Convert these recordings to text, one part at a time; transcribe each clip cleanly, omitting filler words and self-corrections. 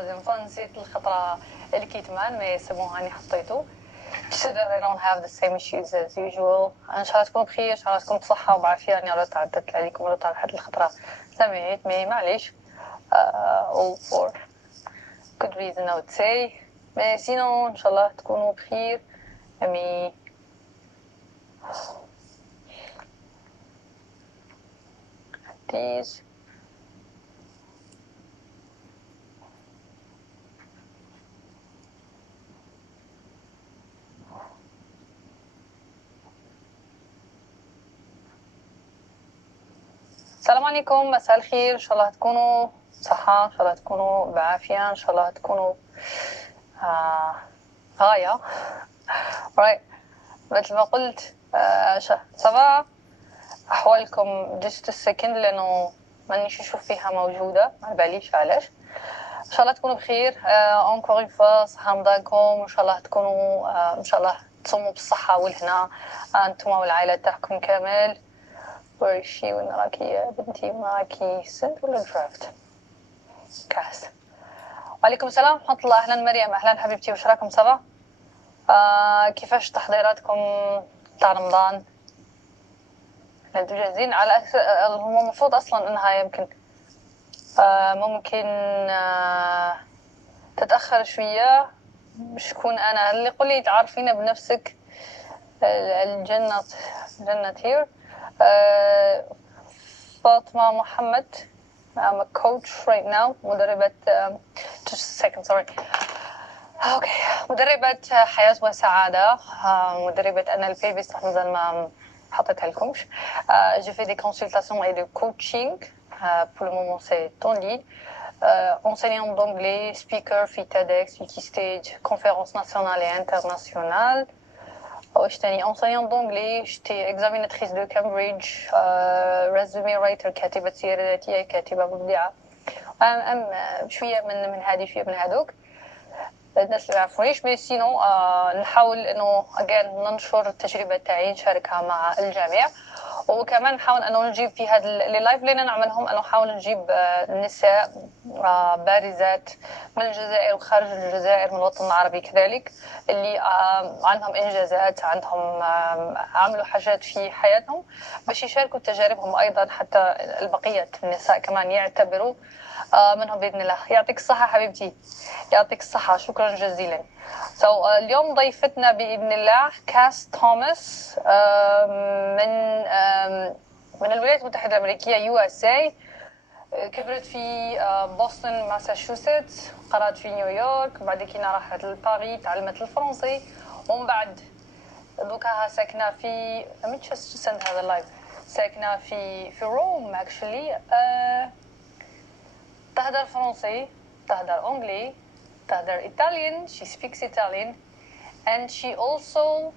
نسيت الخطرة اللي كيتمان مي سبون هاني حطيته. I don't have the same issues as usual. ان شاء الله تكونوا بخير، ان شاء الله تكونوا بصحة وبعافية. راني على تعدت عليكم ولا طال حد الخطرة سمعت مي معليش. All for good reason I would say. مي sinon ان شاء الله تكونوا بخير. امي please. السلام عليكم، مساء الخير. ان شاء الله تكونوا صحة، ان شاء الله تكونوا بعافية، ان شاء الله تكونوا غاية. right. مثل ما قلت صباح احوالكم just a second لانه مانيش نشوف فيها موجودة، ما باليش علاش. ان شاء الله تكونوا بخير. encore une fois صحة رمضانكم، وان شاء الله تكونوا ان شاء الله تصوموا بالصحة والهنا انتم والعائلة تاعكم كامل. Where is she؟ وين راكي يا بنتي؟ معاكي سنت ولا درافت؟ كاس. وعليكم السلام ورحمة الله. أهلا مريم، أهلا حبيبتي، وش راكم صبا؟ كيفاش تحضيراتكم تاع رمضان؟ انتوا جاهزين؟ على هو المفروض أصلا إنها يمكن ممكن تتأخر شوية. شكون أنا اللي قولي تعرفينا بنفسك؟ الجنة هير. فاطمة محمد. I'm a coach right now. مدربة just a second sorry. Okay. مدربة حياة وسعادة. مدربة NLP بس مازال ما حطيتها لكمش. Je fais des consultations et de coaching. Pour le moment c'est en ligne. Enseignante d'anglais, speaker, في TEDx, Wikistage, conférences nationales et internationales. واش تاني enseignante d'anglais. j'étais examinatrice de Cambridge. resume writer، كاتبة سيرة ذاتية، كاتبة مبدعة. شوية من هذه شوية من هذوك الناس اللي يعرفونيش. مي سينو نحاول انه again ننشر التجربة تاعي، نشاركها مع الجميع. وكمان نحاول انه نجيب في هذا اللايف اللي نعملهم انه نحاول نجيب نساء بارزات من الجزائر وخارج الجزائر، من الوطن العربي كذلك، اللي عندهم انجازات، عندهم عملوا حاجات في حياتهم باش يشاركوا تجاربهم ايضا، حتى البقيه النساء كمان يعتبروا منهم باذن الله. يعطيك الصحه حبيبتي، يعطيك الصحه، شكرا جزيلا. اليوم ضيفتنا باذن الله كاس توماس من الولايات المتحده الامريكيه USA. كبرت في بوسطن ماساتشوستس، قرأت في نيويورك، بعد كده راحت لباريس تعلمت الفرنسي، ومن بعد دوكا ساكنه في مانشستر هذا اللايف، ساكنه في روم اكشلي. تهدر فرنسي، تهدر انجلي، تهدر ايطاليان. she speaks Italian and she also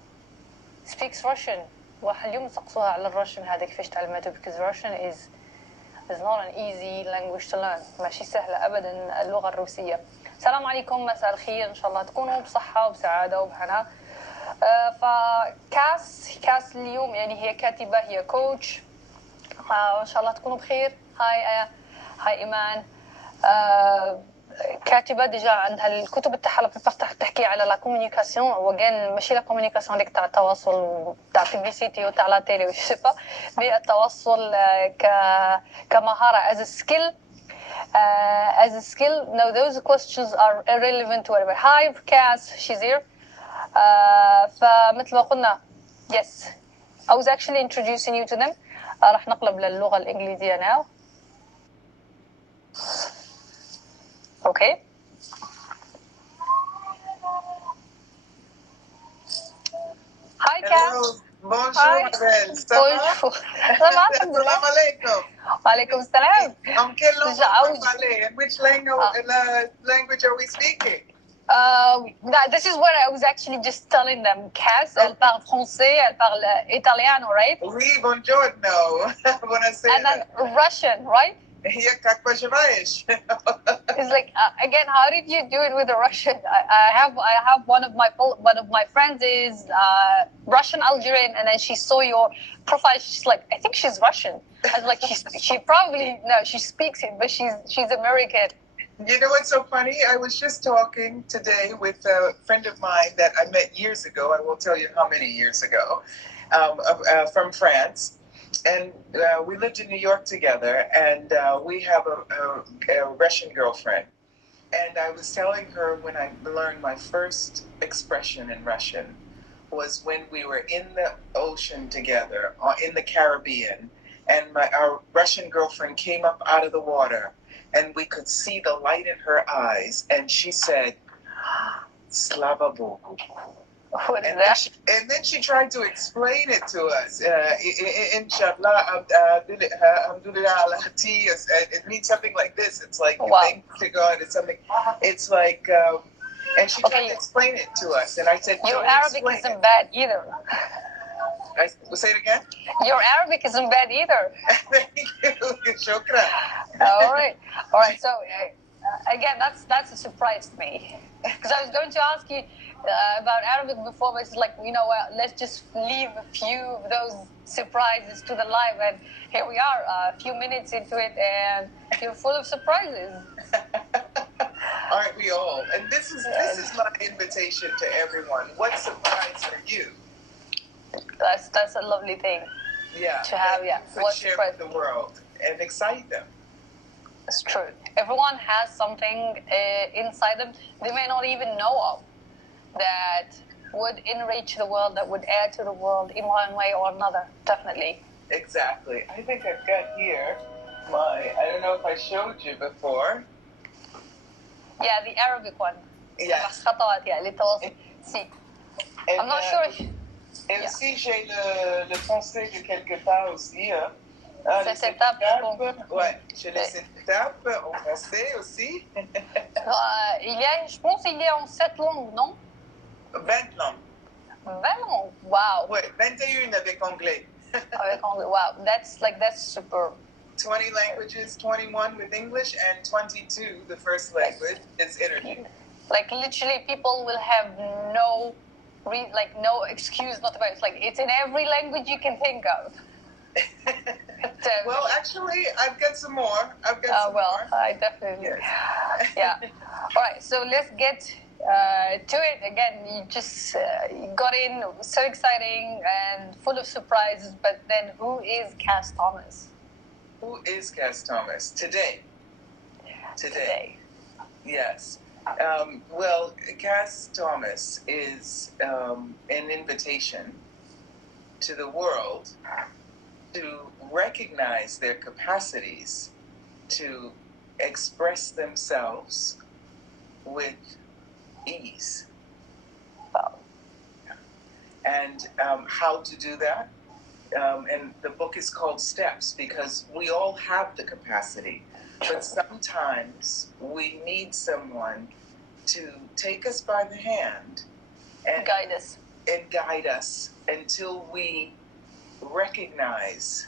speaks Russian. واحد اليوم سقسوها على الروشن هذا كيفاش تعلمته because Russian is not an easy language to learn. ماشي سهلة أبدا اللغة الروسية. السلام عليكم، مساء الخير، إن شاء الله تكونوا بصحة وبسعادة وبهنا. فكاس اليوم يعني هي كاتبة، هي كوتش، وإن شاء الله تكونوا بخير. هاي إيمان. كاتبة ديجا عندها الكتب تاعها تحكي على لا كومونيكاسيون، وكان ماشي لا كومونيكاسيون ديك تاع التواصل تاع بيبليسيتي وتاع لا تيلي و سي با، مي التواصل كمهارة as a skill. As a skill. No, those questions are irrelevant to whatever. Hi Kass, she's here. فمثل ما قلنا yes, I was actually introducing you to them. راح نقلب للغة الإنجليزية now. Okay. Hi Kass. Bonjour Adèle, ça va? Bonjour. Ça va, Salam alaikum. Walaikum salam. En quelle langue on peut parler? In which language are we speaking? This is what I was actually just telling them. Kass, elle parle français, elle parle italiano, right? Oui, buongiorno. Buonasera. And then Russian, right? Yeah, как поживаешь? It's like again, how did you do it with the Russian? I have one of my friends is Russian Algerian, and then she saw your profile. She's like, I think she's Russian. I was like, she probably no, she speaks it, but she's American. You know what's so funny? I was just talking today with a friend of mine that I met years ago. I won't tell you how many years ago, from France. And we lived in New York together, and we have a Russian girlfriend. And I was telling her when I learned my first expression in Russian was when we were in the ocean together, in the Caribbean, and our Russian girlfriend came up out of the water, and we could see the light in her eyes, and she said, Slava Bogu. What is that? And then she tried to explain it to us. Inshallah, alhamdulillah, it means something like this. It's like, Wow. thank to God, it's something, it's like, and she tried to explain it to us. And I said, your don't Arabic explain isn't it. bad either. Say it again? Your Arabic isn't bad either. Thank you. Shukran. All right. So again, that's a surprise to me, because I was going to ask you about Arabic before, but it's like, you know what? Let's just leave a few of those surprises to the live, and here we are, a few minutes into it, and you're full of surprises. Aren't we all? And this is my invitation to everyone. What surprise are you? That's a lovely thing. Yeah. To have, yeah. What share with the world and excite them. It's true. Everyone has something inside them they may not even know of that would enrich the world, that would add to the world in one way or another. Definitely. Exactly. I think I've got here I don't know if I showed you before. Yeah, the Arabic one. Yes. See. I'm not sure. Et aussi, j'ai le français de quelque part aussi. Hein. Cette étape. Ouais, j'ai cette étape en français aussi. Je pense qu'il y a en 7 langues, non? 20 langues. 20 langues, wow. Ouais, 21 avec anglais. Avec anglais, wow. That's super. 20 languages, 21 with English, and 22, the first language, is energy. Like literally, people will have no excuse not to buy it. It's like it's in every language you can think of. Well, actually, I've got some more. More. I definitely. Yes. Yeah. All right, so let's get to it. Again, you just you got in, it was so exciting and full of surprises. But then, who is Kass Thomas? Who is Kass Thomas? Today. Yes. Well, Kass Thomas is an invitation to the world to recognize their capacities to express themselves with ease. Wow. And how to do that. And the book is called Steps, because we all have the capacity, but sometimes we need someone to take us by the hand and guide us until we recognize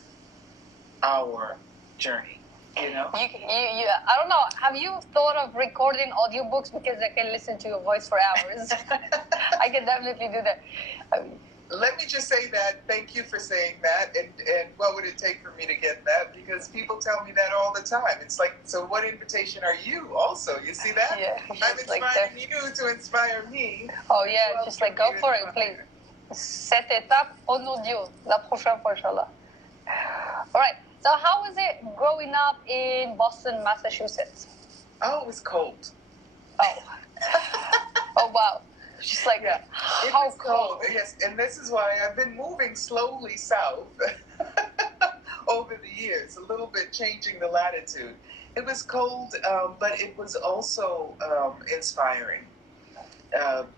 our journey. You know? I don't know. Have you thought of recording audiobooks? Because I can listen to your voice for hours. I can definitely do that. Let me just say that, thank you for saying that, and what would it take for me to get that? Because people tell me that all the time. It's like, so what invitation are you also? You see that? Yeah, I'm inspiring you to inspire me. Oh yeah, just like go for it, please. Cette étape en audio, la prochaine fois, inshallah. All right, so how was it growing up in Boston, Massachusetts? Oh, it was cold. Oh. Oh wow. Just like, yeah, how cold. Yes, and this is why I've been moving slowly south over the years, a little bit changing the latitude. It was cold, but it was also inspiring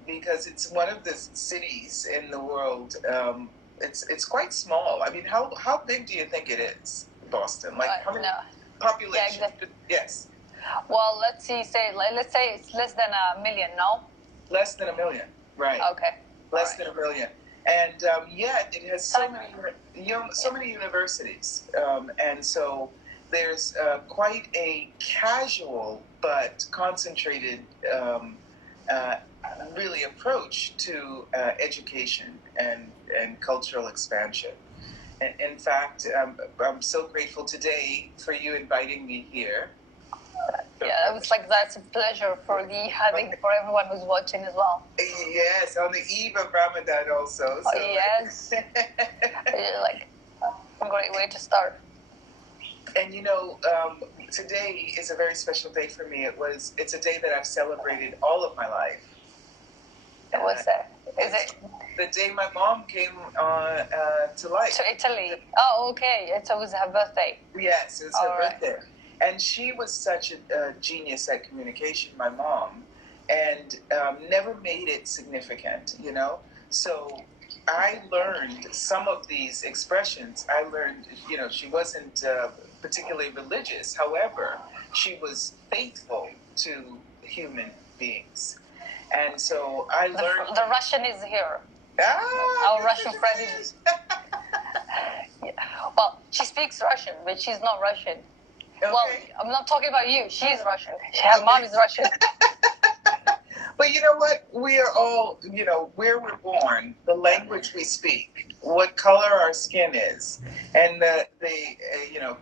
because it's one of the cities in the world. It's quite small. I mean, how big do you think it is, Boston? Like how many population? Yeah, exactly. Yes. Well, let's say it's less than 1 million, no? Less than 1 million, right? Okay. Less than 1 million, and yet it has so many universities, and so there's quite a casual but concentrated, really approach to education and cultural expansion. And in fact, I'm so grateful today for you inviting me here. Yeah, it was like that's a pleasure for for everyone who's watching as well. Yes, on the eve of Ramadan also. So yes. Like a great way to start. And today is a very special day for me. It's a day that I've celebrated all of my life. What's that? Is it the day my mom came to life? To Italy. Oh, okay. It was her birthday. Yes, it was her birthday. And she was such a genius at communication, my mom, and never made it significant, So I learned some of these expressions. I learned, she wasn't particularly religious. However, she was faithful to human beings. And so I learned... The Russian is here. Our Russian friend is... Yeah. Well, she speaks Russian, but she's not Russian. Okay. Well, I'm not talking about you. She's Russian. Her mom is Russian. But you know what? We are all, where we're born, the language we speak, what color our skin is, and the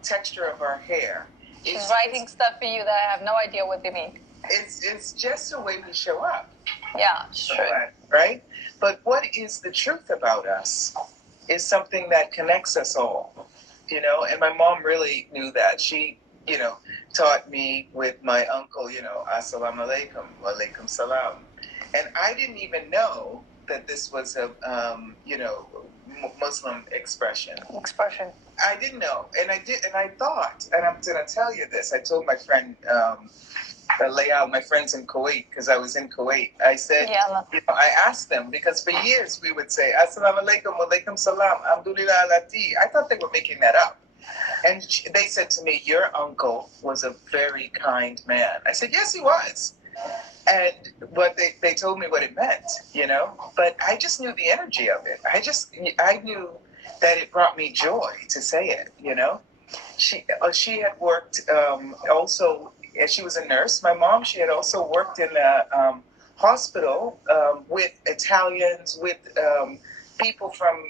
texture of our hair. She's writing stuff for you that I have no idea what they mean. It's just the way we show up. Yeah, sure. Right? But what is the truth about us is something that connects us all, and my mom really knew that. She, taught me with my uncle, assalamu alaikum, wa alaikum salam. And I didn't even know that this was a, Muslim expression. I didn't know. And I thought, and I'm going to tell you this, I told my friend, Layal, my friends in Kuwait, because I was in Kuwait, I said, I asked them, because for years we would say, assalamu alaikum, wa alaikum salam, alhamdulillah alati. I thought they were making that up. And they said to me, your uncle was a very kind man. I said, yes, he was. And they told me what it meant, but I just knew the energy of it. I knew that it brought me joy to say it, She had worked also, she was a nurse. My mom, she had also worked in a hospital with Italians, with people from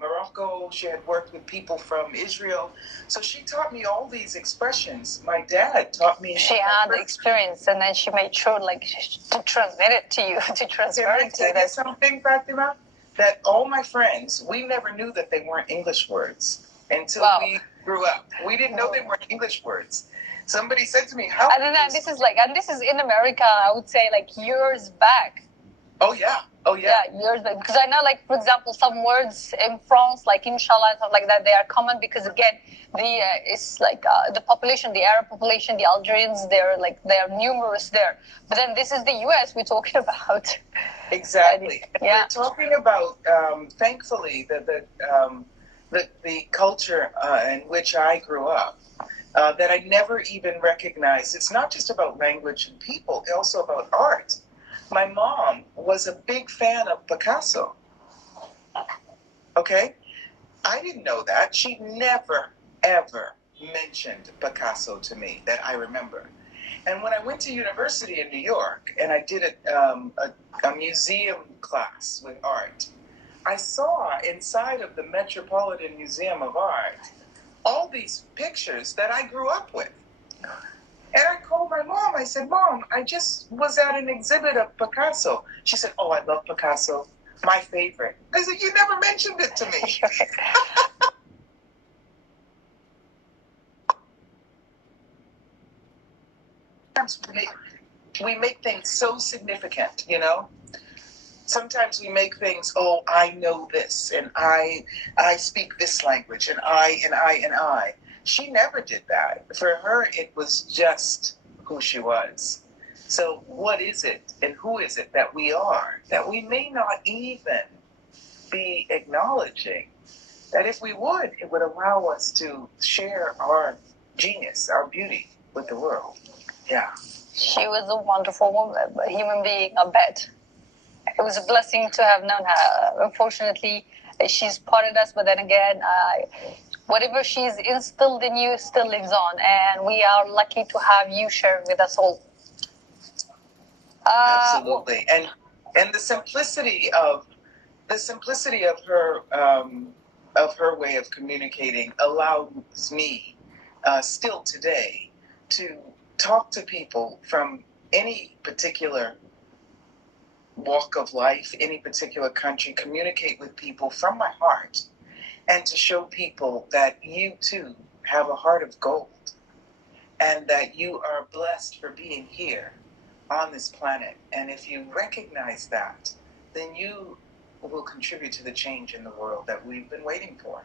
Morocco. She had worked with people from Israel. So she taught me all these expressions. My dad taught me. She had the experience, and then she made sure, to transmit it to you, to transfer it to you. That's something, Fatima, that all my friends, we never knew that they weren't English words until we grew up. We didn't know they weren't English words. Somebody said to me, "How?" And then this is in America. I would say years back. Oh yeah. Yeah, years back. Because I know, for example, some words in France, like inshallah and stuff like that, they are common because again, it's the population, the Arab population, the Algerians, they are numerous there. But then this is the U.S. we're talking about. Exactly. Yeah. We're talking about, thankfully, the culture in which I grew up. That I never even recognized. It's not just about language and people, it's also about art. My mom was a big fan of Picasso. Okay? I didn't know that. She never, ever mentioned Picasso to me that I remember. And when I went to university in New York and I did a museum class with art, I saw inside of the Metropolitan Museum of Art all these pictures that I grew up with. And I called my mom. I said, Mom, I just was at an exhibit of Picasso. She said, oh, I love Picasso. My favorite. I said, you never mentioned it to me. Sometimes we make things so significant, Sometimes we make things, oh, I know this, and I speak this language, and I. She never did that. For her, it was just who she was. So what is it and who is it that we are that we may not even be acknowledging? That if we would, it would allow us to share our genius, our beauty with the world. Yeah. She was a wonderful woman, a human being, I bet. It was a blessing to have known her. Unfortunately, she's parted us, but then again, whatever she's instilled in you still lives on, and we are lucky to have you share with us all. Absolutely, and the simplicity of her way of communicating allows me still today, to talk to people from any particular walk of life, any particular country, communicate with people from my heart, and to show people that you too have a heart of gold and that you are blessed for being here on this planet. And if you recognize that, then you will contribute to the change in the world that we've been waiting for.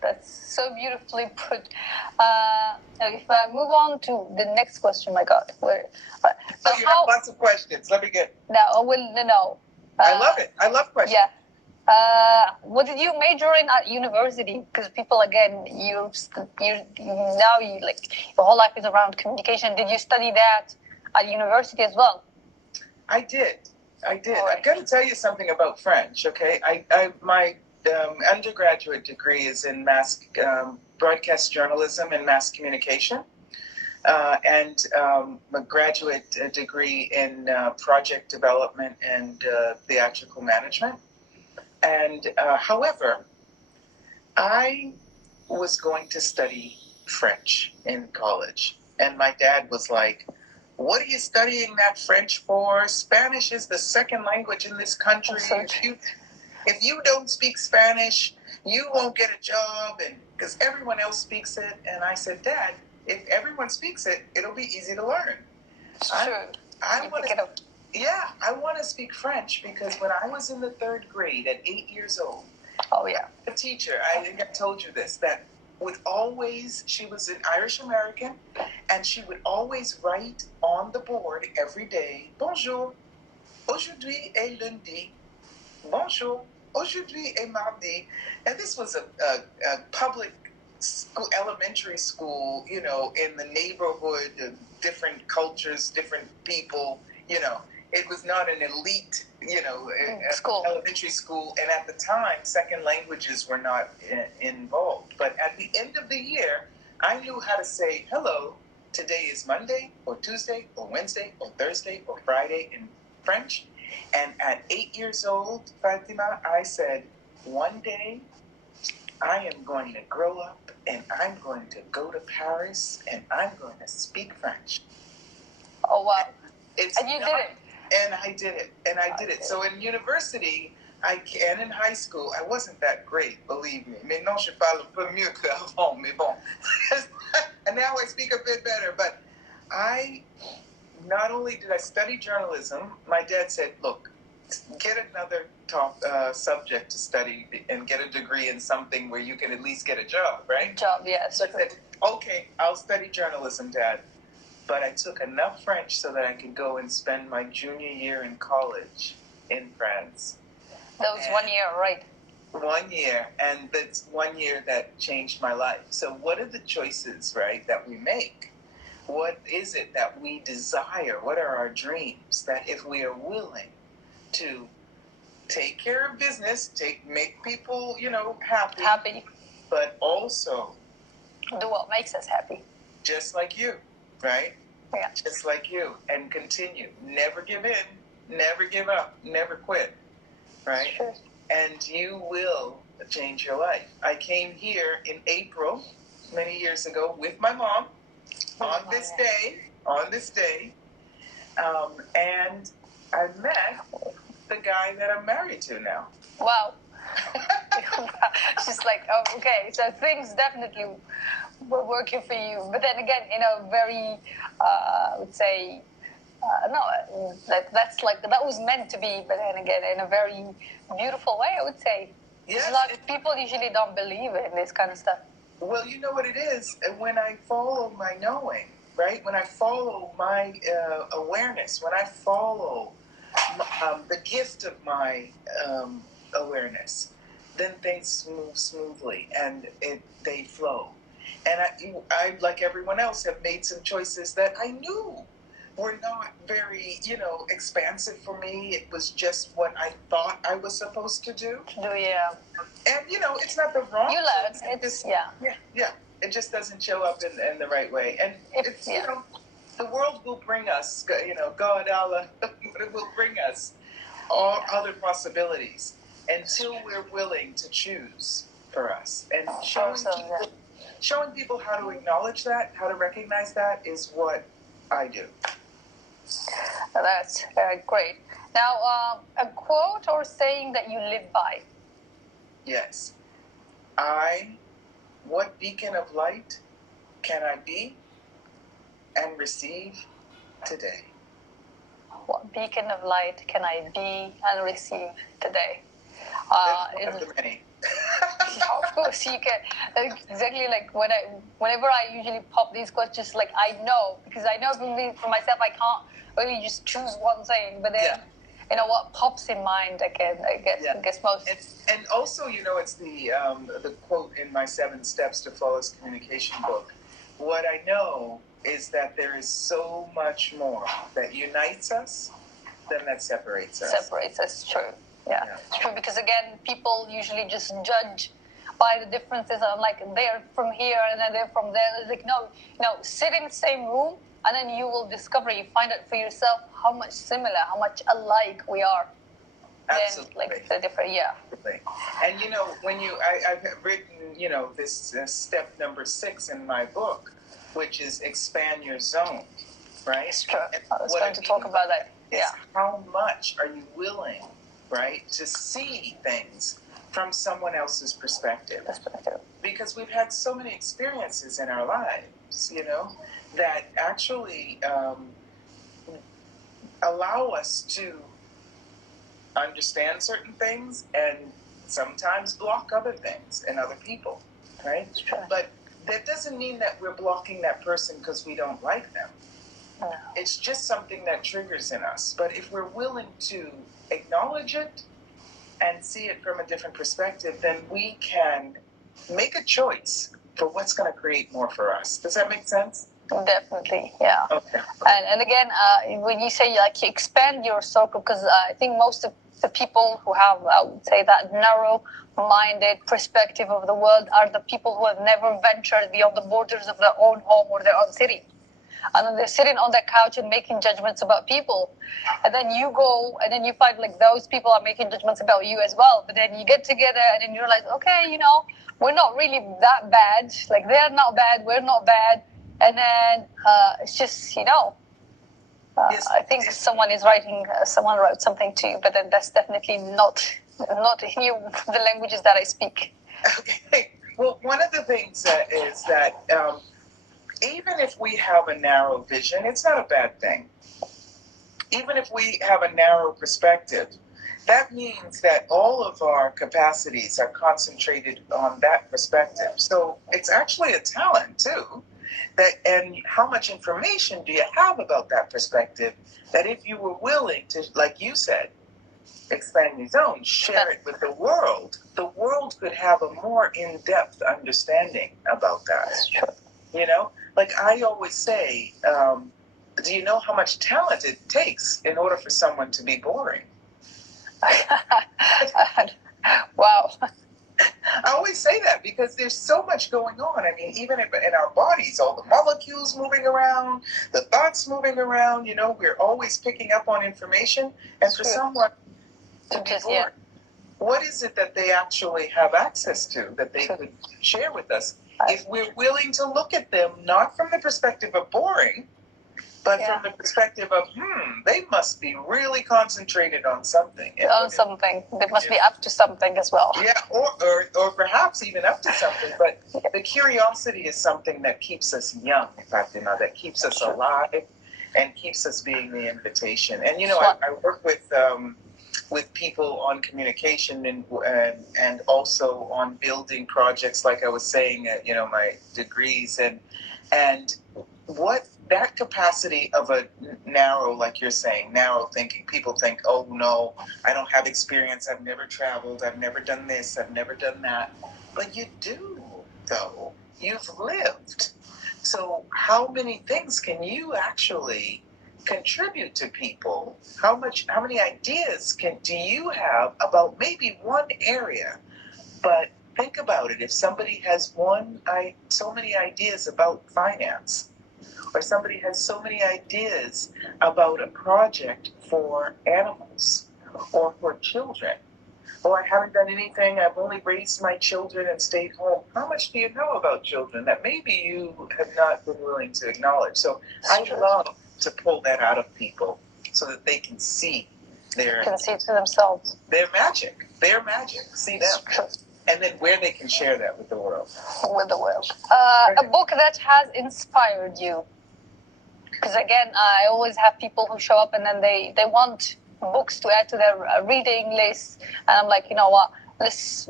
That's so beautifully put. If I move on to the next question, my God, so you have lots of questions. Let me get. No. I love it. I love questions. Yeah. What did you major in at university? Because people, again, you like your whole life is around communication. Did you study that at university as well? I did. Right. I've got to tell you something about French. Okay, my undergraduate degree is in mass broadcast journalism and mass communication, and a graduate degree in project development and theatrical management. And however, I was going to study French in college, and my dad was like, "What are you studying that French for? Spanish is the second language in this country. If you don't speak Spanish, you won't get a job, and because everyone else speaks it." And I said, "Dad, if everyone speaks it, it'll be easy to learn." Sure. I want to speak French because when I was in the 3rd grade at 8 years old, a teacher, I think I told you this, that she was an Irish American, and she would always write on the board every day, "Bonjour, aujourd'hui est lundi. Bonjour, aujourd'hui est mardi." And this was a public school, elementary school, in the neighborhood, different cultures, different people, It was not an elite, school. Elementary school. And at the time, second languages were not involved. But at the end of the year, I knew how to say, "Hello, today is Monday or Tuesday or Wednesday or Thursday or Friday" in French. And at 8 years old, Fatima, I said, "One day I am going to grow up and I'm going to go to Paris and I'm going to speak French." Oh, wow. And you did it. And I did it. So in university, and in high school, I wasn't that great, believe me. Maintenant, je parle un peu mieux qu'avant, mais bon. And now I speak a bit better. But not only did I study journalism, my dad said, "Look, get another top subject to study and get a degree in something where you can at least get a job, right?" Job, yes. So I said, "Okay, I'll study journalism, Dad." But I took enough French so that I could go and spend my junior year in college in France. That was 1 year, right? 1 year, and that's 1 year that changed my life. So what are the choices, right, that we make? What is it that we desire? What are our dreams? That if we are willing to take care of business, make people, happy, but also do what makes us happy. Just like you, right? Yeah. Just like you, and continue. Never give in, never give up, never quit, right? Sure. And you will change your life. I came here in April, many years ago, with my mom on this day, and I met the guy that I'm married to now. Wow. She's like, oh, okay, so things definitely were working for you. But then again, in a very, I would say, that was meant to be, but then again, in a very beautiful way, I would say. Yes. People usually don't believe in this kind of stuff. Well, you know what it is? When I follow my knowing, right? When I follow my awareness, when I follow the gift of my awareness, then things move smoothly and they flow. And I, like everyone else, have made some choices that I knew were not very, expansive for me. It was just what I thought I was supposed to do. Yeah. And, it's not the wrong. You learn. Yeah. It just doesn't show up in the right way. And it's the world will bring us, God, Allah, it will bring us all other possibilities until we're willing to choose for us. And showing people showing people how to acknowledge that, how to recognize that is what I do. That's great. Now, a quote or saying that you live by. Yes. What beacon of light can I be and receive today? What beacon of light can I be and receive today? That's one of the many. Of course, you can. Exactly, like whenever I usually pop these questions, like I know, because I know for myself, I can't really just choose one thing, but then, you know, what pops in mind, I guess most. And also, you know, it's the quote in my 7 Steps to Flawless Communication book. What I know is that there is so much more that unites us than that separates us. Separates us, true. Yeah, it's true, because again, people usually just judge by the differences. I'm like, they're from here and then they're from there. It's like, no, sit in the same room and then you will discover, you find out for yourself how much similar, how much alike we are. Absolutely. Then, like, the different, Absolutely. And, you know, when I've written, you know, this step number 6 in my book, which is expand your zone, right? It's true. I was going to talk about that. Yeah. How much are you willing, right, to see things from someone else's perspective? Because we've had so many experiences in our lives, you know, that actually allow us to understand certain things and sometimes block other things in other people, right? But that doesn't mean that we're blocking that person because we don't like them. No. It's just something that triggers in us. But if we're willing to acknowledge it and see it from a different perspective, then we can make a choice for what's going to create more for us. Does that make sense? Definitely, yeah. Okay. And again, when you say like you expand your circle, because I think most of the people who have, I would say, that narrow-minded perspective of the world are the people who have never ventured beyond the borders of their own home or their own city. And then they're sitting on their couch and making judgments about people. And then you go and then you find like those people are making judgments about you as well. But then you get together and then you're like, okay, you know, we're not really that bad. Like they're not bad, we're not bad. And then it's just, you know, Yes. I think someone wrote something to you, but then that's definitely not in the languages that I speak. Okay. Well, one of the things is that even if we have a narrow vision, it's not a bad thing. Even if we have a narrow perspective, that means that all of our capacities are concentrated on that perspective. So it's actually a talent too. And how much information do you have about that perspective that if you were willing to, like you said, expand your zone, share it with the world could have a more in-depth understanding about that. That's true. You know, like I always say, do you know how much talent it takes in order for someone to be boring? Wow. I always say that because there's so much going on. I mean, even in our bodies, all the molecules moving around, the thoughts moving around, you know, we're always picking up on information. And for someone to be bored, what is it that they actually have access to that they could share with us? If we're willing to look at them, not from the perspective of boring, but from the perspective of, they must be really concentrated on something. On something. They must be up to something as well. Yeah, or perhaps even up to something. But the curiosity is something that keeps us young, Fatima, that keeps us alive and keeps us being the invitation. And, you know, I work with people on communication and also on building projects, like I was saying, you know, my degrees and what that capacity of a narrow, like you're saying, narrow thinking. People think, oh no, I don't have experience. I've never traveled. I've never done this. I've never done that. But you do, though. You've lived. So how many things can you actually contribute to people? How many ideas do you have about maybe one area? But think about it. If somebody has so many ideas about finance, or somebody has so many ideas about a project for animals or for children, oh, I haven't done anything. I've only raised my children and stayed home. How much do you know about children that maybe you have not been willing to acknowledge? So I love to pull that out of people so that they can see can see to themselves. Their magic. See them. And then where they can share that with the world. A book that has inspired you. Because again, I always have people who show up and then they want books to add to their reading list. And I'm like, you know what? Let's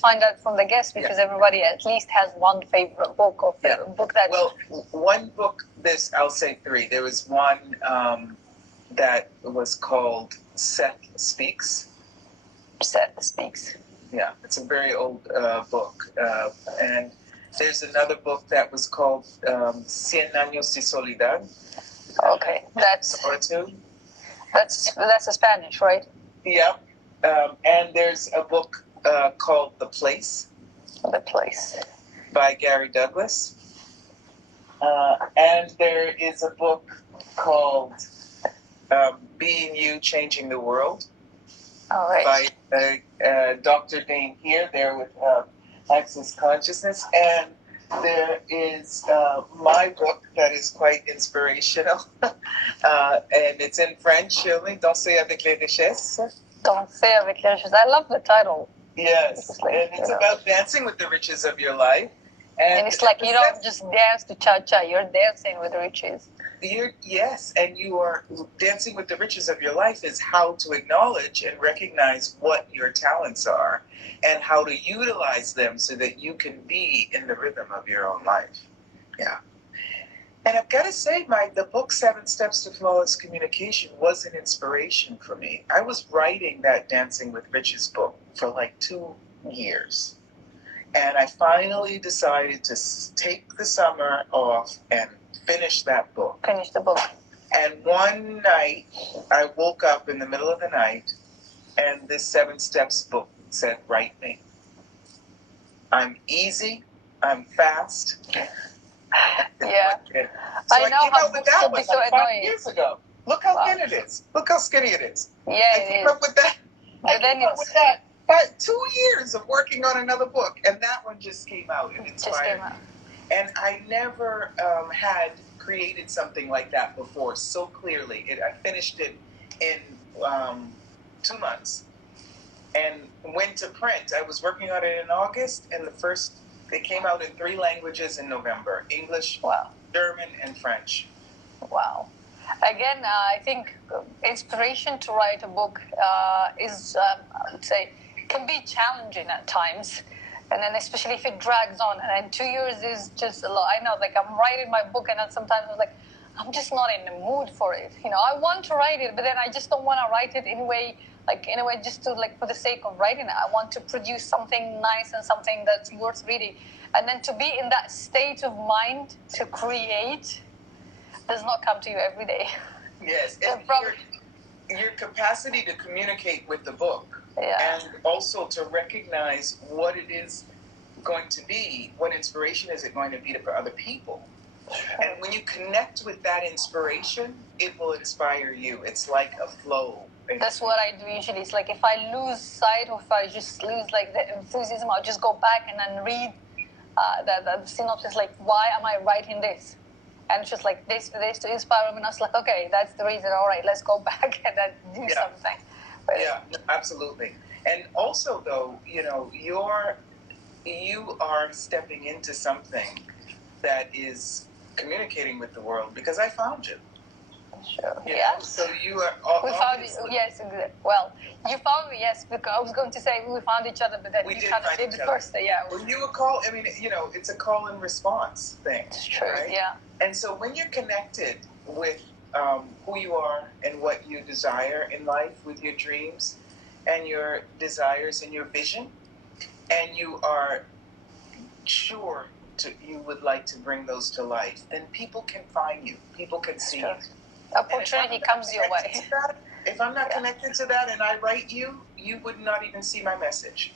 find out from the guests, because everybody at least has one favorite book or favorite book that. Well, one book. I'll say three. There was one that was called Seth Speaks. Seth Speaks. Yeah, it's a very old book, and there's another book that was called Cien Años de Soledad. Okay, that's a Spanish, right? Yeah, and there's a book called The Place. The Place. By Gary Douglas. And there is a book called Being You, Changing the World. All right. By Dr. Dane here, there with Access Consciousness. And there is my book that is quite inspirational. And it's in French, Danser avec les richesses. Danser avec les richesses. I love the title. Yes, and it's about dancing with the riches of your life. And it's like you don't just dance to cha-cha, you're dancing with riches. Yes, and you are dancing with the riches of your life is how to acknowledge and recognize what your talents are and how to utilize them so that you can be in the rhythm of your own life. Yeah. And I've got to say, the book 7 Steps to Flawless Communication was an inspiration for me. I was writing that Dancing with Riches book for like 2 years. And I finally decided to take the summer off and finish that book. Finish the book. And one night, I woke up in the middle of the night, and this 7 Steps book said, write me. I'm easy, I'm fast. Yeah. So I know how books can be so annoying. 5 years ago. Look how thin it is. Look how skinny it is. Yeah, I came up with that. But then with that. But 2 years of working on another book, and that one just came out and inspired me. And I never had created something like that before so clearly. I finished it in 2 months and went to print. I was working on it in August, and it came out in 3 languages in November: English, German, and French. Wow. Again, I think inspiration to write a book is, I would say, can be challenging at times. And then especially if it drags on. And then 2 years is just a lot. I know, like, I'm writing my book, and then sometimes I'm like, I'm just not in the mood for it. You know, I want to write it, but then I just don't want to write it anyway, just to, like, for the sake of writing it. I want to produce something nice and something that's worth reading. And then to be in that state of mind to create does not come to you every day. Yes, and your capacity to communicate with the book, and also to recognize what it is going to be, what inspiration is it going to be for other people. And when you connect with that inspiration, it will inspire you. It's like a flow. That's what I do usually. It's like if I lose sight, or if I just lose like the enthusiasm, I'll just go back and then read the synopsis, like, why am I writing this? And it's just like this to inspire me. And I was like, okay, that's the reason. All right, let's go back and then do something. But, yeah, absolutely. And also, though, you know, you are stepping into something that is communicating with the world, because I found you. Sure. Yeah. So you are. We found you. Yes. Well, you found me. Yes, because I was going to say we found each other, but then you kind of did the first. Yeah. When you call, I mean, you know, it's a call and response thing. It's true. Right? Yeah. And so when you're connected with who you are and what you desire in life, with your dreams and your desires and your vision, and you are sure you would like to bring those to life, then people can find you. People can see you. Opportunity comes your way. If I'm not connected to that and I write you, you would not even see my message.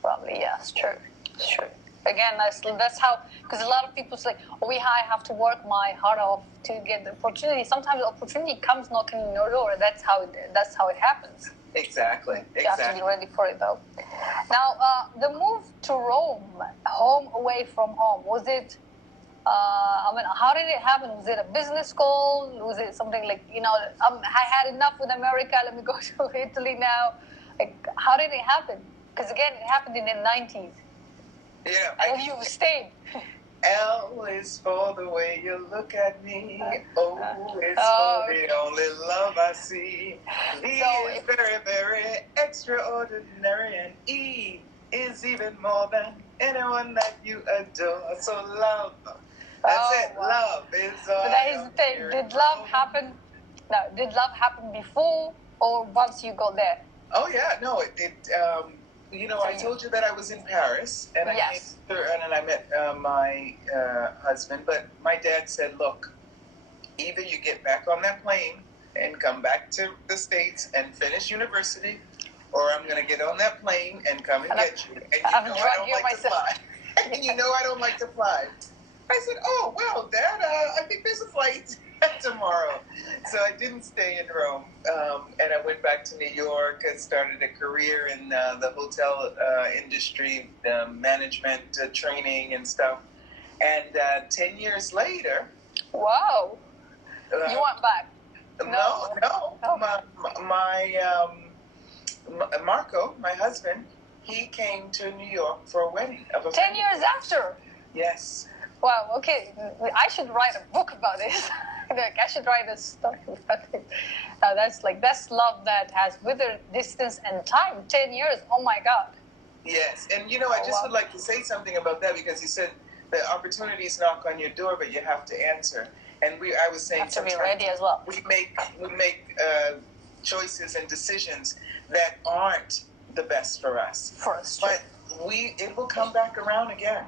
Probably, yeah, it's true. It's true. Again, that's how, because a lot of people say, I have to work my heart off to get the opportunity. Sometimes the opportunity comes knocking on your door. That's how it happens. Exactly. You have to be ready for it, though. Now, the move to Rome, home away from home, was it? I mean, how did it happen? Was it a business call? Was it something like, I had enough with America, let me go to Italy now? Like, how did it happen? Because again, it happened in the 90s. Yeah. And then you stayed. L is for the way you look at me. O is for the only love I see. V is very, very extraordinary. And E is even more than anyone that you adore. So love. That's it. Wow. Love is all. But that is the thing. Did love happen? No. Did love happen before or once you got there? Oh yeah, no. I told you that I was in Paris, and I met my husband. But my dad said, "Look, either you get back on that plane and come back to the States and finish university, or I'm going to get on that plane and come and get you." And I don't like to fly. And you know I don't like to fly. I said, "Oh well, Dad, I think there's a flight tomorrow." So I didn't stay in Rome, and I went back to New York and started a career in the hotel industry, management training and stuff. And 10 years later... Wow! You went back? No. Marco, my husband, he came to New York for a wedding of a 10 years after? Yes. Wow, okay. I should write a book about this. I should write a story about it. That's love that has withered distance and time. 10 years. Oh my God. Yes, and I just would like to say something about that, because you said the opportunities knock on your door, but you have to answer. And I was saying, have to be ready as well. We make choices and decisions that aren't the best for us. But it will come back around again.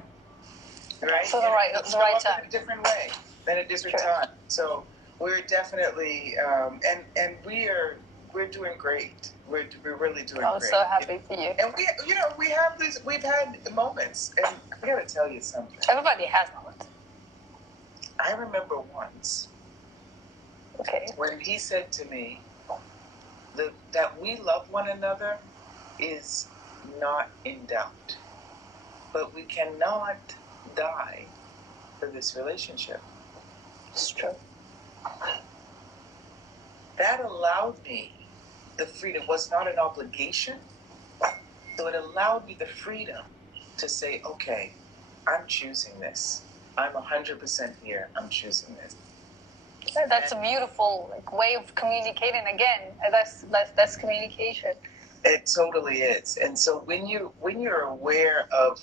Right? For the right time. In a different way, than a different time. So we're definitely, and we're doing great. We're really doing great. I'm so happy for you. And we've had moments, and I gotta tell you something. Everybody has moments. I remember once, when he said to me that we love one another is not in doubt, but we cannot die for this relationship. It's true. That allowed me the freedom. It was not an obligation, so it allowed me the freedom to say, okay, I'm choosing this. I'm 100% here. I'm choosing this. That's a beautiful way of communicating. Again, that's communication. It totally is. And so when you're aware of,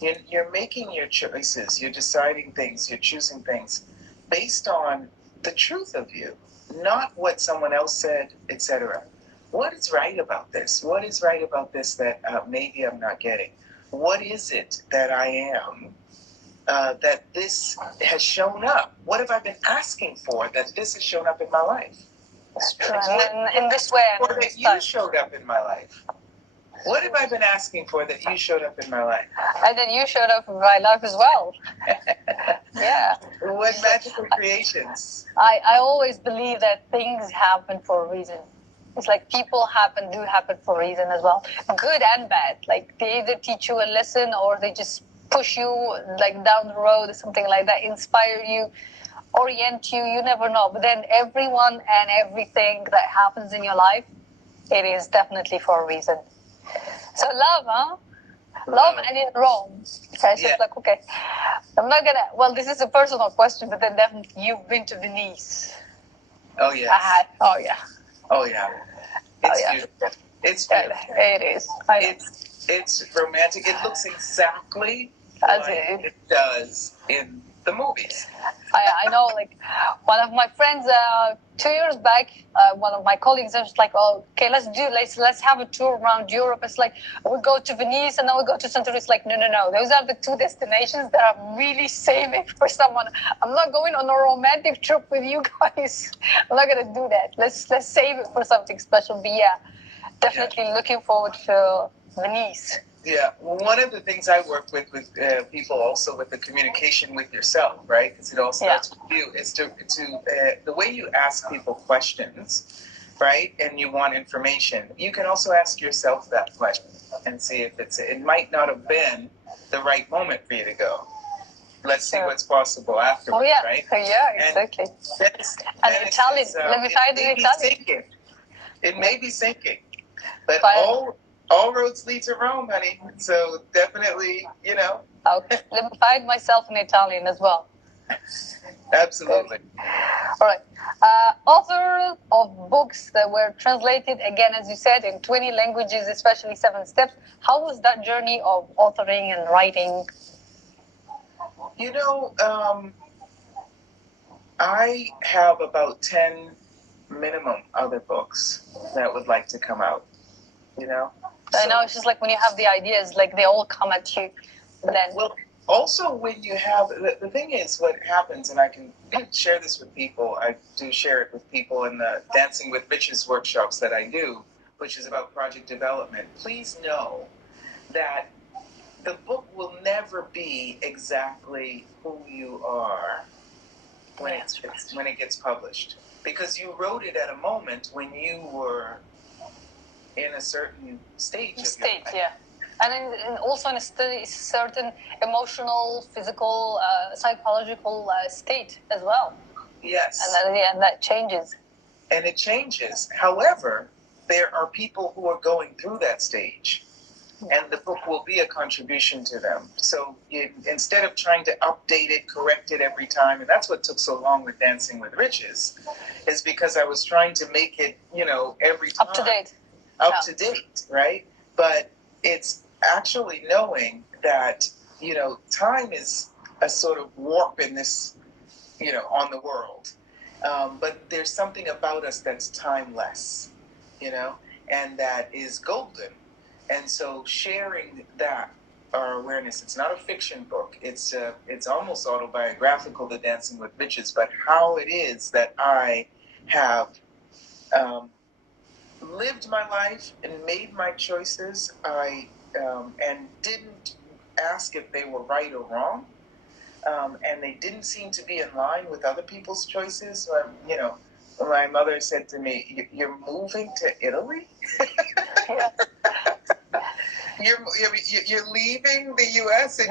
you're making your choices, you're deciding things, you're choosing things based on the truth of you, not what someone else said, etc. What is right about this? What is right about this that maybe I'm not getting? What is it that I am that this has shown up? What have I been asking for that this has shown up in my life? It's true. In this way, or that you showed up in my life. What have I been asking for that you showed up in my life? And then you showed up in my life as well. Yeah. What magical creations. I always believe that things happen for a reason. It's like people do happen for a reason as well. Good and bad. Like they either teach you a lesson or they just push you down the road or something like that, inspire you, orient you, you never know. But then everyone and everything that happens in your life, it is definitely for a reason. So love, huh? Love and in Rome. So it's just okay. I'm not gonna, this is a personal question, but then definitely you've been to Venice. Oh, yes. Oh, yeah. Oh, yeah. It's beautiful. It's beautiful. It is. It's romantic. It looks exactly as like it does in the movies. I know, one of my friends 2 years back, one of my colleagues was like, "Oh, okay, let's have a tour around Europe." It's like we go to Venice and then we go to Santorini. It's like no, those are the two destinations that I'm really saving for someone. I'm not going on a romantic trip with you guys. I'm not gonna do that. Let's save it for something special. But yeah, definitely looking forward to Venice. Yeah, one of the things I work with people also with the communication with yourself, right? Because it all starts with you. Is to the way you ask people questions right? And you want information. You can also ask yourself that question and see if it might not have been the right moment for you to go. Let's see what's possible afterwards, right? Yeah, exactly. And Italian, let me try the Italian. It may be sinking, but all roads lead to Rome, honey. So definitely, I'll let me find myself in Italian as well. Absolutely. All right. Author of books that were translated, again, as you said, in 20 languages, especially 7 Steps. How was that journey of authoring and writing? I have about 10 minimum other books that would like to come out, I know, it's just like when you have the ideas, like they all come at you. But then, well, also when you have, the thing is what happens, and I can share this with people, I do share it with people in the Dancing with Riches workshops that I do, which is about project development. Please know that the book will never be exactly who you are when it gets published, because you wrote it at a moment when you were in a certain stage of your life. Yeah. And also in a certain emotional, physical, psychological state as well. Yes. And that changes. And it changes. However, there are people who are going through that stage, and the book will be a contribution to them. So instead of trying to update it, correct it every time, and that's what took so long with Dancing with Riches, is because I was trying to make it, every time. Up to date, right? But it's actually knowing that, time is a sort of warp in this, on the world. But there's something about us that's timeless, and that is golden. And so sharing that, our awareness, it's not a fiction book. It's almost autobiographical, The Dancing with Riches, but how it is that I have lived my life and made my choices, and didn't ask if they were right or wrong, and they didn't seem to be in line with other people's choices. My mother said to me, "You're moving to Italy? You're leaving the U.S. and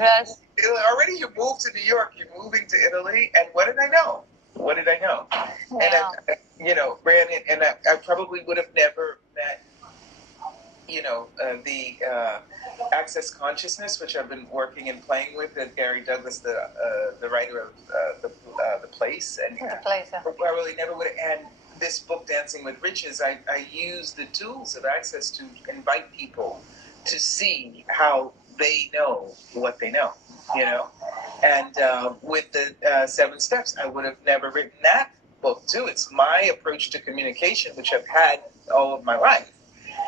already you moved to New York. You're moving to Italy." And what did I know? Yeah. And I ran it, and I probably would have never met, the Access Consciousness, which I've been working and playing with, Gary Douglas, the writer of The Place, and The Place, yeah. I probably never would. And this book, Dancing with Riches, I use the tools of Access to invite people to see how they know what they know, And with the 7 Steps, I would have never written that book too. It's my approach to communication, which I've had all of my life.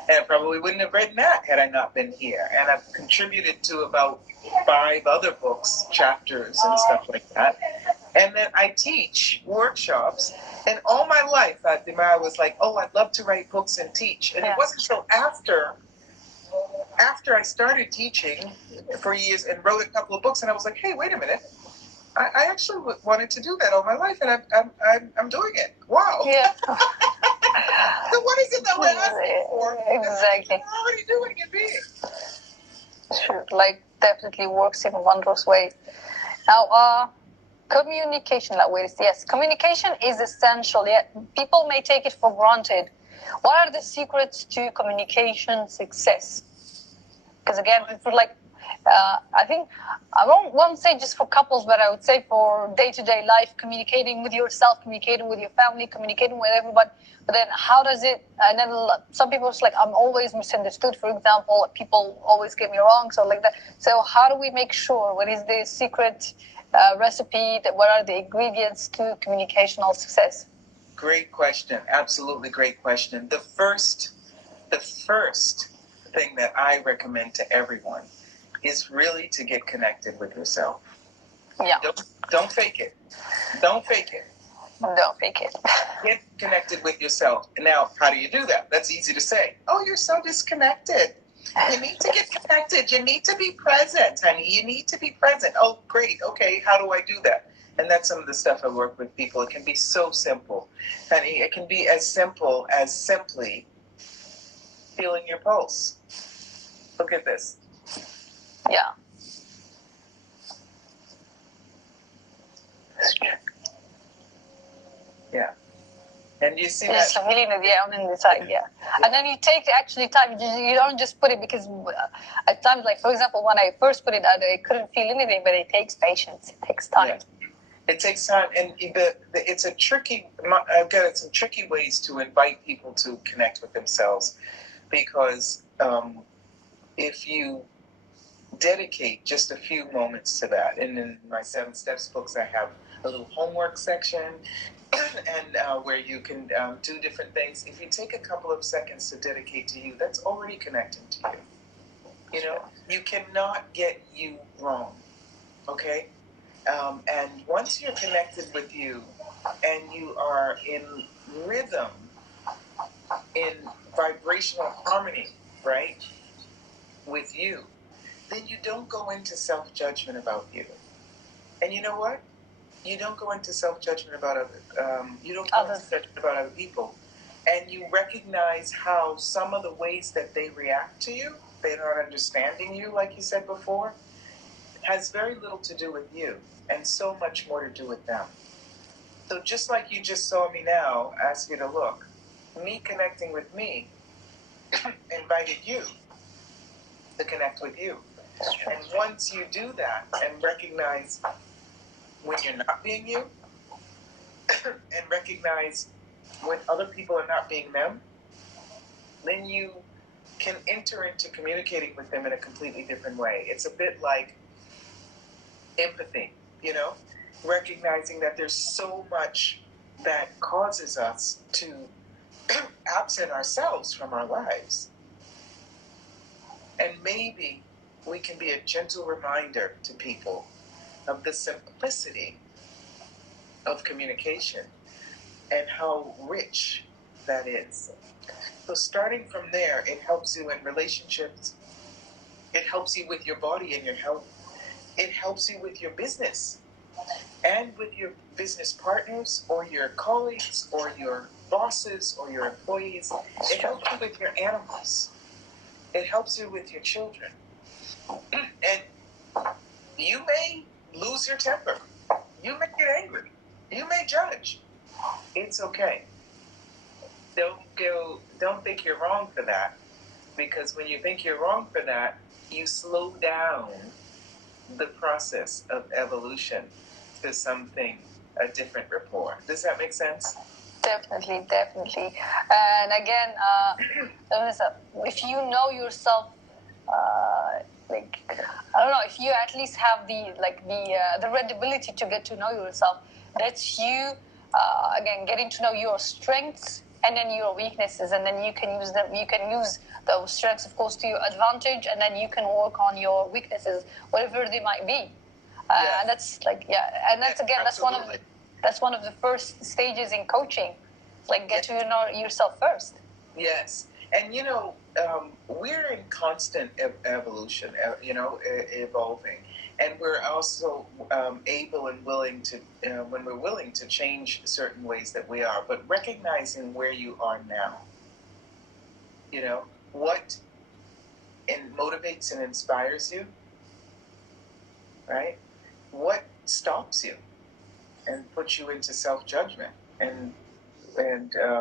And I probably wouldn't have written that had I not been here. And I've contributed to about 5 other books, chapters and stuff like that. And then I teach workshops. And all my life, I was like, oh, I'd love to write books and teach. And it wasn't until after I started teaching for years and wrote a couple of books, and I was like, hey, wait a minute. I actually wanted to do that all my life, and I'm doing it. Wow. Yeah. So what is it that we're asking for? Exactly. We're already doing it big. Sure. Like, definitely works in a wondrous way. Now, communication, yes, communication is essential, yet people may take it for granted. What are the secrets to communication success? Because again, people I think I won't say just for couples, but I would say for day-to-day life, communicating with yourself, communicating with your family, communicating with everybody. But then how does it, and then some people are like, I'm always misunderstood, for example, people always get me wrong, so like that. So how do we make sure, what is the secret recipe, what are the ingredients to communicational success? Great question. Absolutely great question. The first thing that I recommend to everyone is really to get connected with yourself. Yeah. Don't fake it. Don't fake it. Don't fake it. Get connected with yourself. Now, how do you do that? That's easy to say. Oh, you're so disconnected. You need to get connected. You need to be present, honey. You need to be present. Oh, great. Okay, how do I do that? And that's some of the stuff I work with people. It can be so simple. Honey, it can be as simple as simply feeling your pulse. Look at this. Yeah. Yeah. And you see Just that? feeling it, yeah, on the side, yeah. And then you take actually time. You don't just put it because at times, like for example, when I first put it out, I couldn't feel anything, but it takes patience. It takes time. Yeah. It takes time, and it's a tricky. I've got some tricky ways to invite people to connect with themselves, because if you dedicate just a few moments to that, and in my 7 Steps books, I have a little homework section, and where you can do different things. If you take a couple of seconds to dedicate to you, that's already connecting to you. You know, you cannot get you wrong. Okay. And once you're connected with you and you are in rhythm, in vibrational harmony, right, with you, then you don't go into self-judgment about you. And you know what? You don't go into self-judgment about other people. And you recognize how some of the ways that they react to you, they're not understanding you, like you said before, has very little to do with you and so much more to do with them. So just like you just saw me now, ask you to look, me connecting with me invited you to connect with you. And once you do that and recognize when you're not being you, and recognize when other people are not being them, then you can enter into communicating with them in a completely different way. It's a bit like empathy, you know, recognizing that there's so much that causes us to absent ourselves from our lives. And maybe we can be a gentle reminder to people of the simplicity of communication and how rich that is. So starting from there, it helps you in relationships. It helps you with your body and your health. It helps you with your business and with your business partners or your colleagues or your bosses or your employees. It helps you with your animals. It helps you with your children. And you may lose your temper. You may get angry. You may judge. It's okay. Don't think you're wrong for that, because when you think you're wrong for that, you slow down the process of evolution to something, a different rapport. Does that make sense? Definitely. And again, if you know yourself, like I don't know, if you at least have the read ability to get to know yourself, that's you again getting to know your strengths and then your weaknesses, and then you can use them. You can use those strengths, of course, to your advantage, and then you can work on your weaknesses, whatever they might be. And that's that's one of the first stages in coaching. Like get to know yourself first. Yes, and you know, we're in constant evolution. Evolving, and we're also able and willing to, when we're willing to change certain ways that we are. But recognizing where you are now, you know, what motivates and inspires you, right? What stops you and puts you into self-judgment and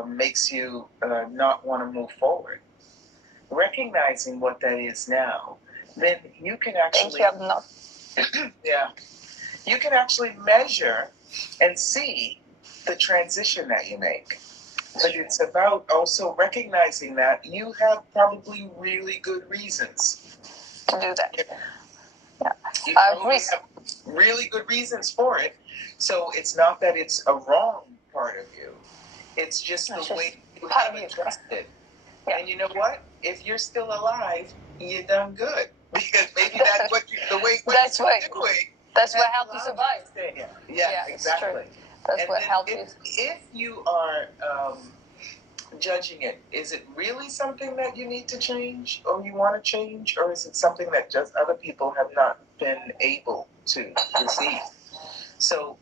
makes you not want to move forward. Recognizing what that is now, then you can actually you can actually measure and see the transition that you make. But it's about also recognizing that you have probably really good reasons to do that. You probably have really good reasons for it. So it's not that it's a wrong part of you. It's just the way you haven't trusted. Yeah. And you know what? If you're still alive, you're done good. Because maybe that's what you're doing. That's what helps you survive. Yeah, exactly. That's what helps you. If you are judging it, is it really something that you need to change or you want to change? Or is it something that just other people have not been able to receive? So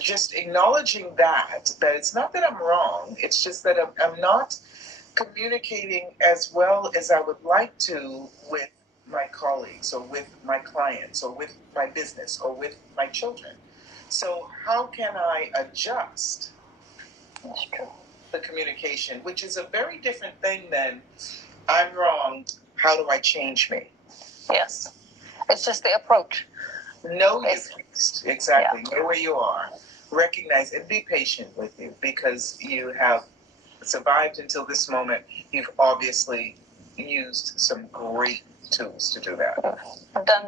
just acknowledging that it's not that I'm wrong, it's just that I'm not communicating as well as I would like to with my colleagues or with my clients or with my business or with my children. So how can I adjust That's true. the communication, which is a very different thing than I'm wrong, how do I change me? Yes. It's just the approach. Know you first. Exactly. Yeah. Know where you are. Recognize and be patient with you because you have survived until this moment. You've obviously used some great tools to do that.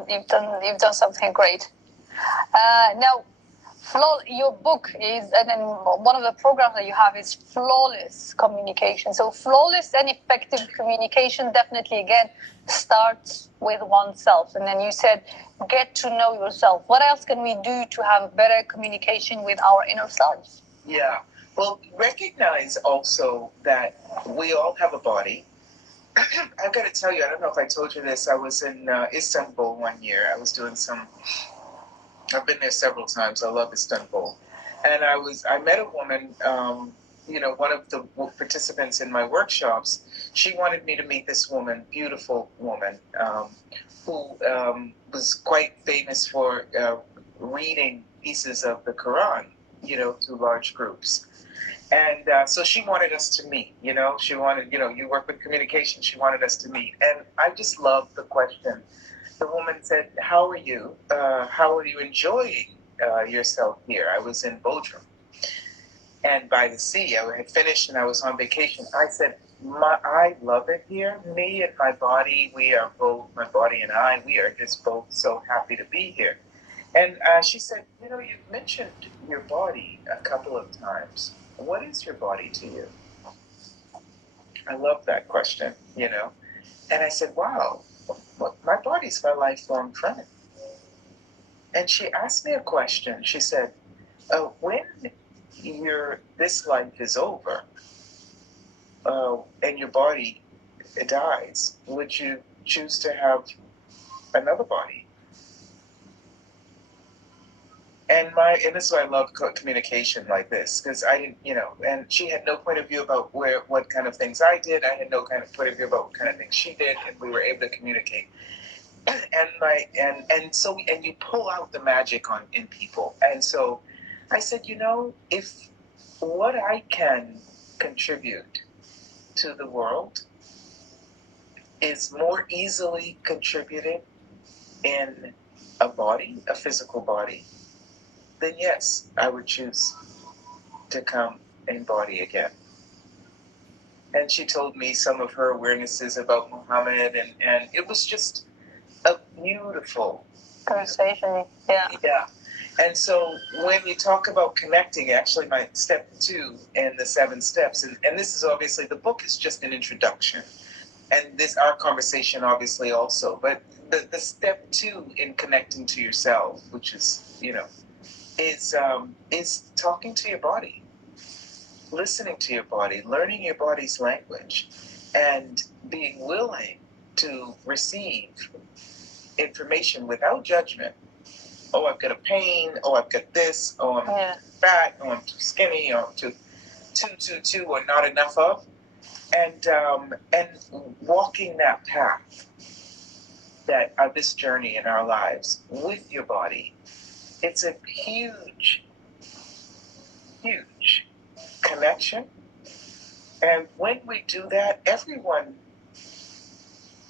You've done something great. Now, your book is, and then one of the programs that you have is flawless communication. So flawless and effective communication definitely, again, starts with oneself. And then you said, get to know yourself. What else can we do to have better communication with our inner selves? Yeah. Well, recognize also that we all have a body. I've got to tell you, I don't know if I told you this. I was in Istanbul one year. I was doing I've been there several times. I love Istanbul. And I met a woman, one of the participants in my workshops. She wanted me to meet this woman, beautiful woman, who was quite famous for reading pieces of the Quran, to large groups. And so she wanted us to meet, she wanted, you work with communication. She wanted us to meet. And I just loved the question. The woman said, how are you? How are you enjoying yourself here? I was in Bodrum and by the sea. I had finished and I was on vacation. I said, I love it here. Me and my body, my body and I, we are just both so happy to be here. And she said, you've mentioned your body a couple of times. What is your body to you? I love that question, And I said, wow, my body's my lifelong friend. And she asked me a question. She said, when this life is over and your body dies, would you choose to have another body? And this is why I love communication like this, because I didn't, and she had no point of view about what kind of things I did. I had no kind of point of view about what kind of things she did, and we were able to communicate. And you pull out the magic in people. And so I said, if what I can contribute to the world is more easily contributed in a body, a physical body, then yes, I would choose to come in body again. And she told me some of her awarenesses about Muhammad, and it was just a beautiful conversation. Yeah. And so when you talk about connecting, actually my step 2 in the 7 steps, and this is obviously, the book is just an introduction, and our conversation obviously also, but the step 2 in connecting to yourself, which is, is talking to your body, listening to your body, learning your body's language, and being willing to receive information without judgment. Oh, I've got a pain. Oh, I've got this. Oh, I'm fat. Oh, I'm too skinny. Oh, I'm too, or not enough of. And walking that path, this journey in our lives with your body, it's a huge, huge connection. And when we do that, everyone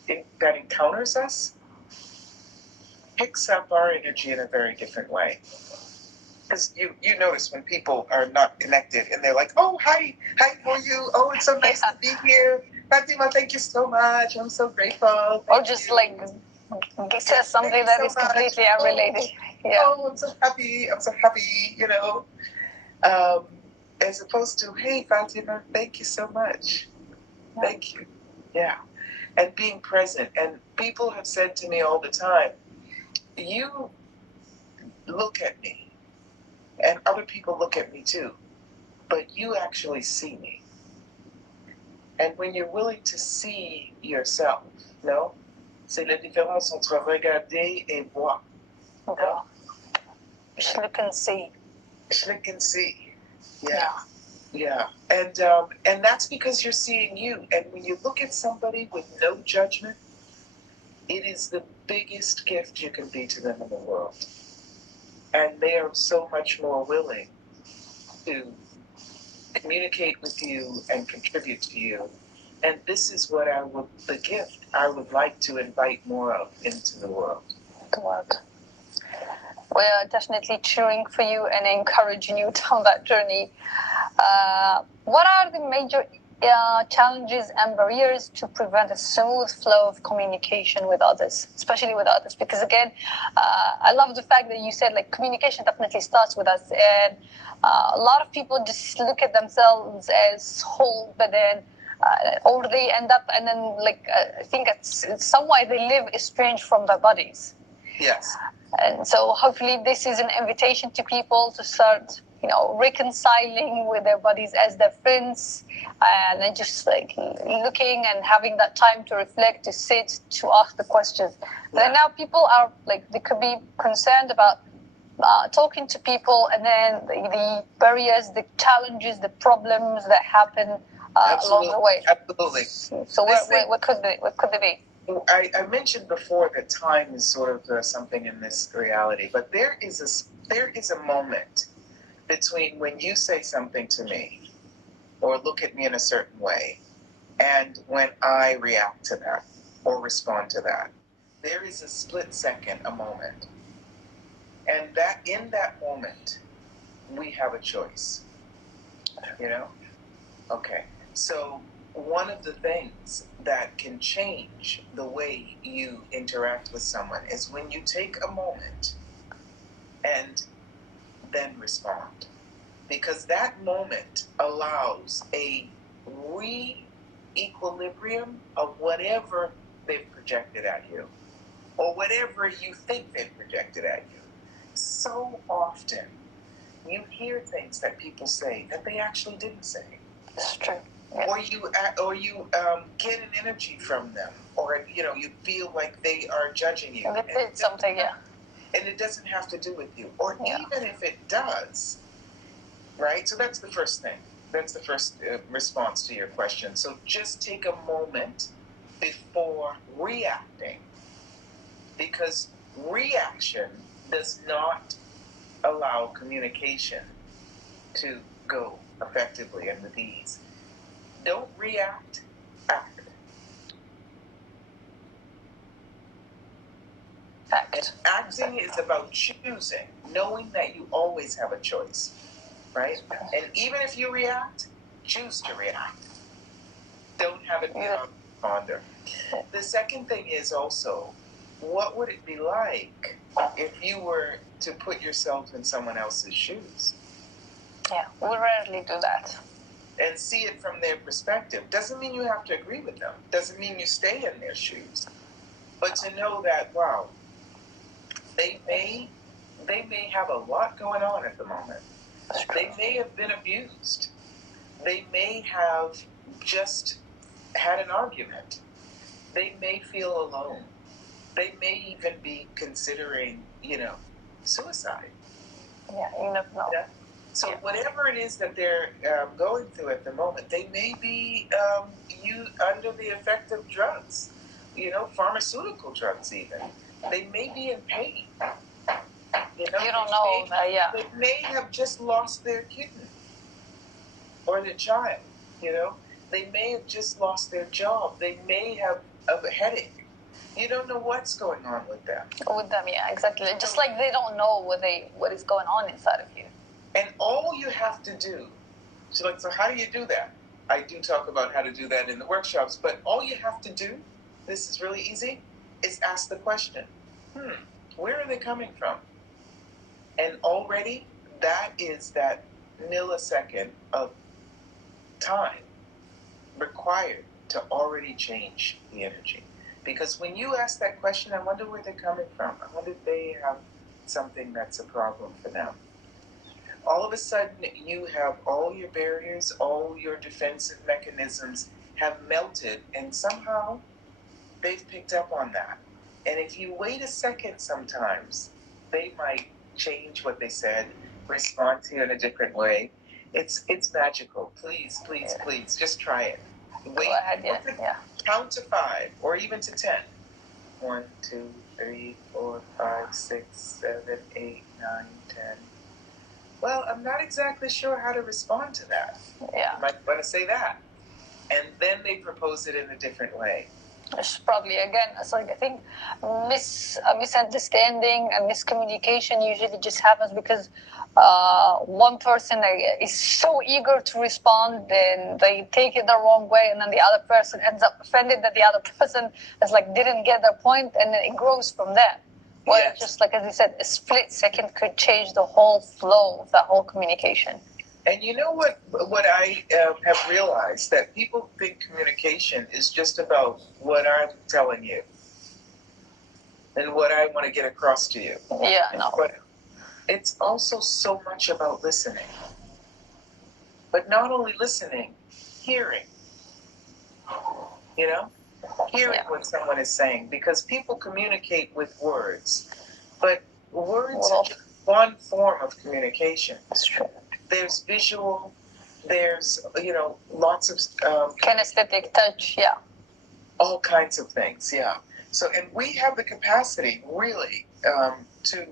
that encounters us picks up our energy in a very different way. Because you notice when people are not connected and they're like, oh, hi, how are you? Oh, it's so nice to be here. Fatima, thank you so much. I'm so grateful. Or just says something that is completely unrelated. Oh, I'm so happy. As opposed to, hey, Fatima, thank you so much. Thank you. Yeah. And being present. And people have said to me all the time, you look at me, and other people look at me too, but you actually see me. And when you're willing to see yourself, c'est la différence entre regarder et voir. Look and see. Look and see. Yeah. And that's because you're seeing you. And when you look at somebody with no judgment, it is the biggest gift you can be to them in the world. And they are so much more willing to communicate with you and contribute to you. And this is what the gift I would like to invite more of into the world. We're definitely cheering for you and encouraging you down that journey. What are the major challenges and barriers to prevent a smooth flow of communication with others, especially with others? Because again, I love the fact that you said like communication definitely starts with us, and a lot of people just look at themselves as whole, but then or they end up, and then I think it's some way they live estranged from their bodies. Yes. And so hopefully this is an invitation to people to start, reconciling with their bodies as their friends, and then just looking and having that time to reflect, to sit, to ask the questions. But now people are they could be concerned about talking to people, and then the barriers, the challenges, the problems that happen along the way. Absolutely. So what could they be? I mentioned before that time is sort of something in this reality, but there is a moment between when you say something to me or look at me in a certain way and when I react to that or respond to that. There is a split second, a moment. And that in that moment, we have a choice. Okay. So one of the things that can change the way you interact with someone is when you take a moment and then respond. Because that moment allows a re-equilibrium of whatever they've projected at you or whatever you think they've projected at you. So often you hear things that people say that they actually didn't say. It's true. Yeah. Or you get an energy from them, or you feel like they are judging you. And they did something, yeah. And it doesn't have to do with you, or even if it does, right? So that's the first thing. That's the first response to your question. So just take a moment before reacting, because reaction does not allow communication to go effectively and with ease. Don't react, act. And acting is about choosing, knowing that you always have a choice, right? And even if you react, choose to react. Don't have it be a responder. The second thing is also, what would it be like if you were to put yourself in someone else's shoes? Yeah, we rarely do that. And see it from their perspective. Doesn't mean you have to agree with them. Doesn't mean you stay in their shoes. But to know that, wow, they may have a lot going on at the moment. They may have been abused. They may have just had an argument. They may feel alone. They may even be considering, suicide. Yeah, you never know. Yeah? So whatever it is that they're going through at the moment, they may be under the effect of drugs, pharmaceutical drugs even. They may be in pain. You don't know that, yeah. They may have just lost their kidney or their child, They may have just lost their job. They may have a headache. You don't know what's going on with them. With them, yeah, exactly. Just like they don't know what is going on inside of you. And all you have to do, so how do you do that? I do talk about how to do that in the workshops, but all you have to do, this is really easy, is ask the question, where are they coming from? And already that is that millisecond of time required to already change the energy. Because when you ask that question, I wonder where they're coming from. I wonder if they have something that's a problem for them. All of a sudden, you have all your barriers, all your defensive mechanisms have melted, and somehow they've picked up on that. And if you wait a second sometimes, they might change what they said, respond to you in a different way. It's magical. Please, please, please, just try it. Wait, Go ahead, yeah. Count to 5 or even to 10. 1, 2, 3, 4, 5, 6, 7, 8, 9, 10. Well, I'm not exactly sure how to respond to that. Yeah. You might want to say that. And then they propose it in a different way. It's probably, again, it's like, I think misunderstanding and miscommunication usually just happens because one person is so eager to respond, then they take it the wrong way, and then the other person ends up offended that the other person is like didn't get their point, and then it grows from there. Well, yes. Just like as you said, a split second could change the whole flow of that whole communication. And you know what I have realized, that people think communication is just about what I'm telling you and what I want to get across to you. Yeah, no. But it's also so much about listening. But not only listening, hearing. You know? Hearing what someone is saying. Because people communicate with words. But words are just one form of communication. That's true. There's visual, there's, lots of... kinesthetic, touch, yeah. All kinds of things, yeah. So, and we have the capacity, really, to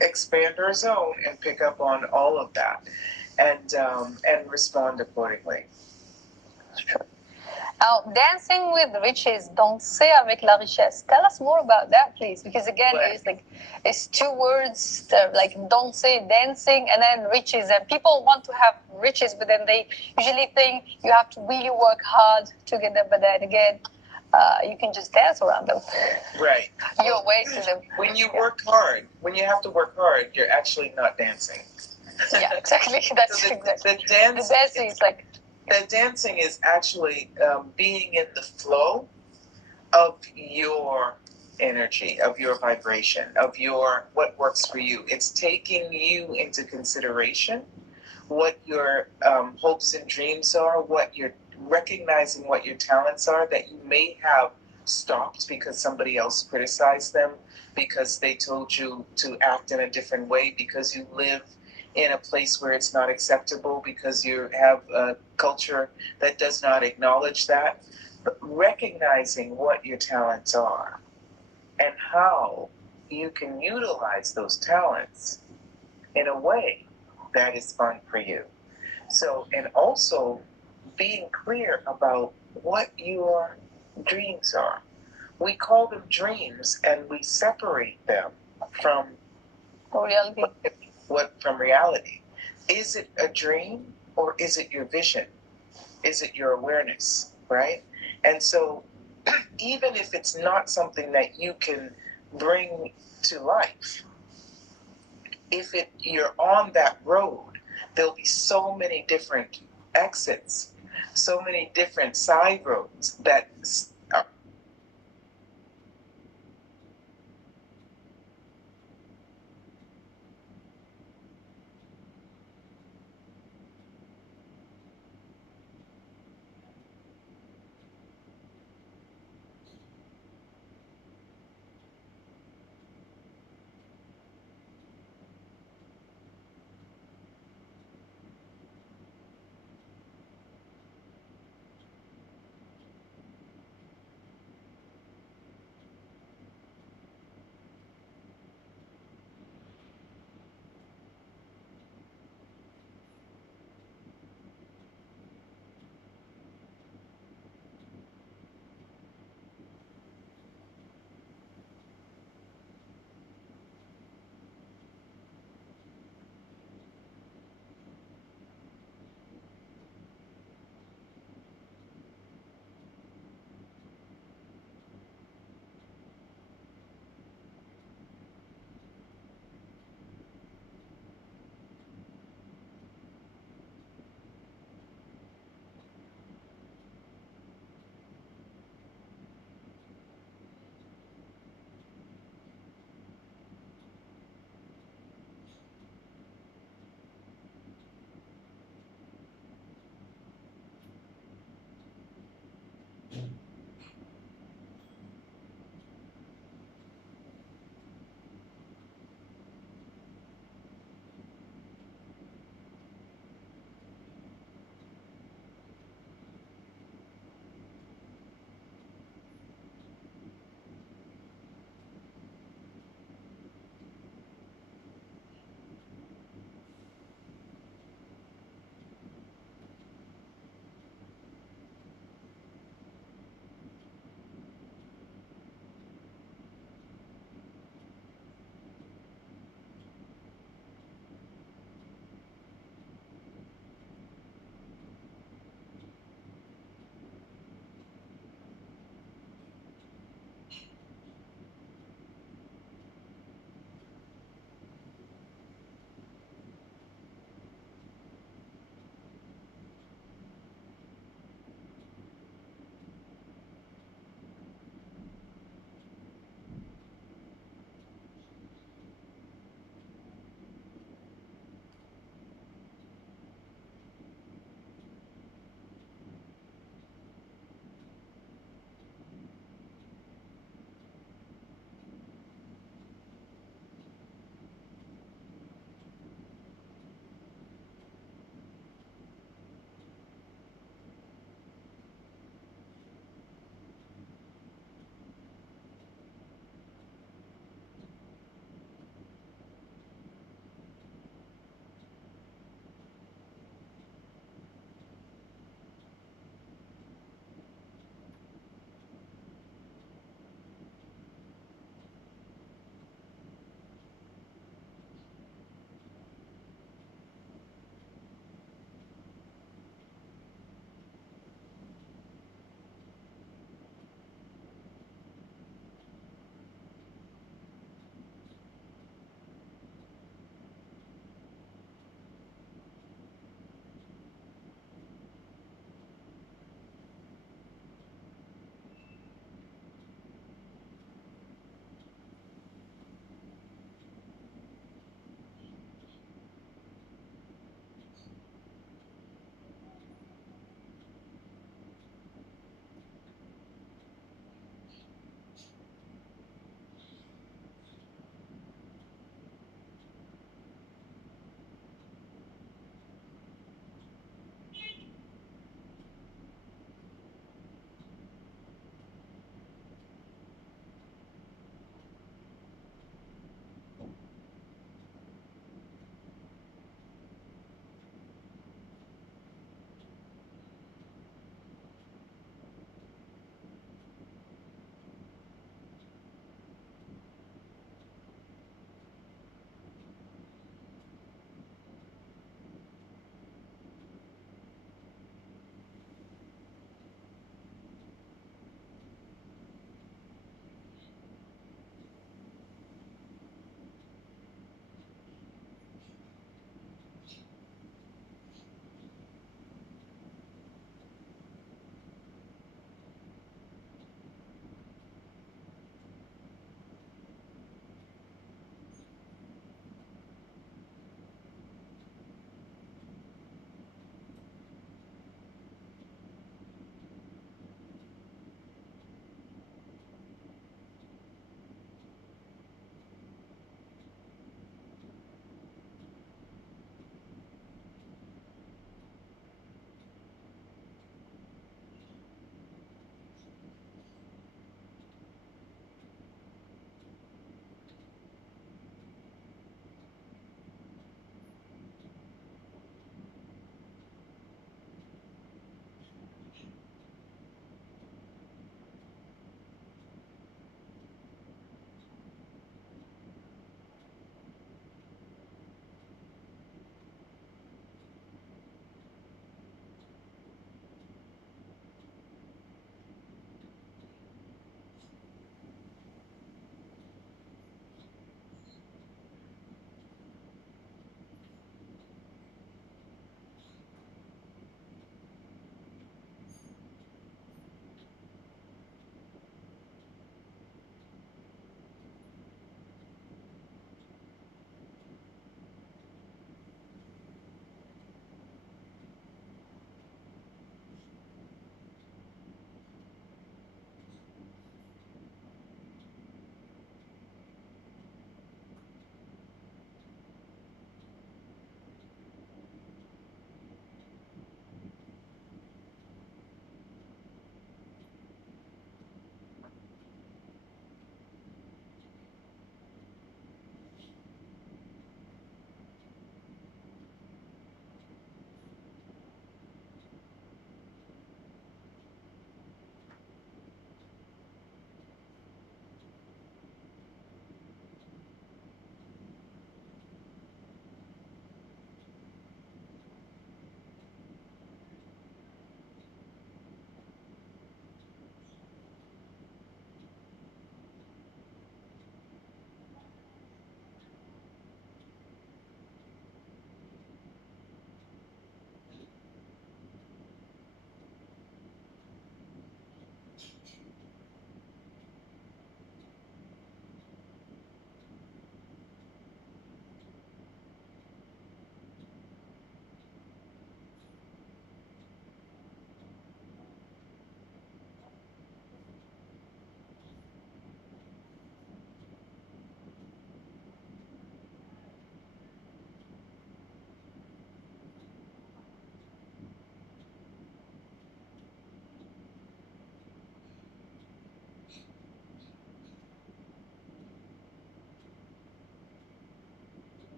expand our zone and pick up on all of that and respond accordingly. That's true. Now, dancing with riches, danser avec la richesse. Tell us more about that, please, because again, it's two words, like danser, dancing, and then riches. And people want to have riches, but then they usually think you have to really work hard to get them. But then again, you can just dance around them. Right. Your way to them. When you work hard, when you have to work hard, you're actually not dancing. Yeah, exactly. That's so exactly. The dancing is like. The dancing is actually being in the flow of your energy, of your vibration, of what works for you. It's taking you into consideration, what your hopes and dreams are, what you're recognizing, what your talents are that you may have stopped because somebody else criticized them, because they told you to act in a different way, because you live in a place where it's not acceptable, because you have a culture that does not acknowledge that. But recognizing what your talents are and how you can utilize those talents in a way that is fun for you. So, and also being clear about what your dreams are. We call them dreams, and we separate them from reality. From reality. Is it a dream, or is it your vision? Is it your awareness, right? And so even if it's not something that you can bring to life, if you're on that road, there'll be so many different exits, so many different side roads that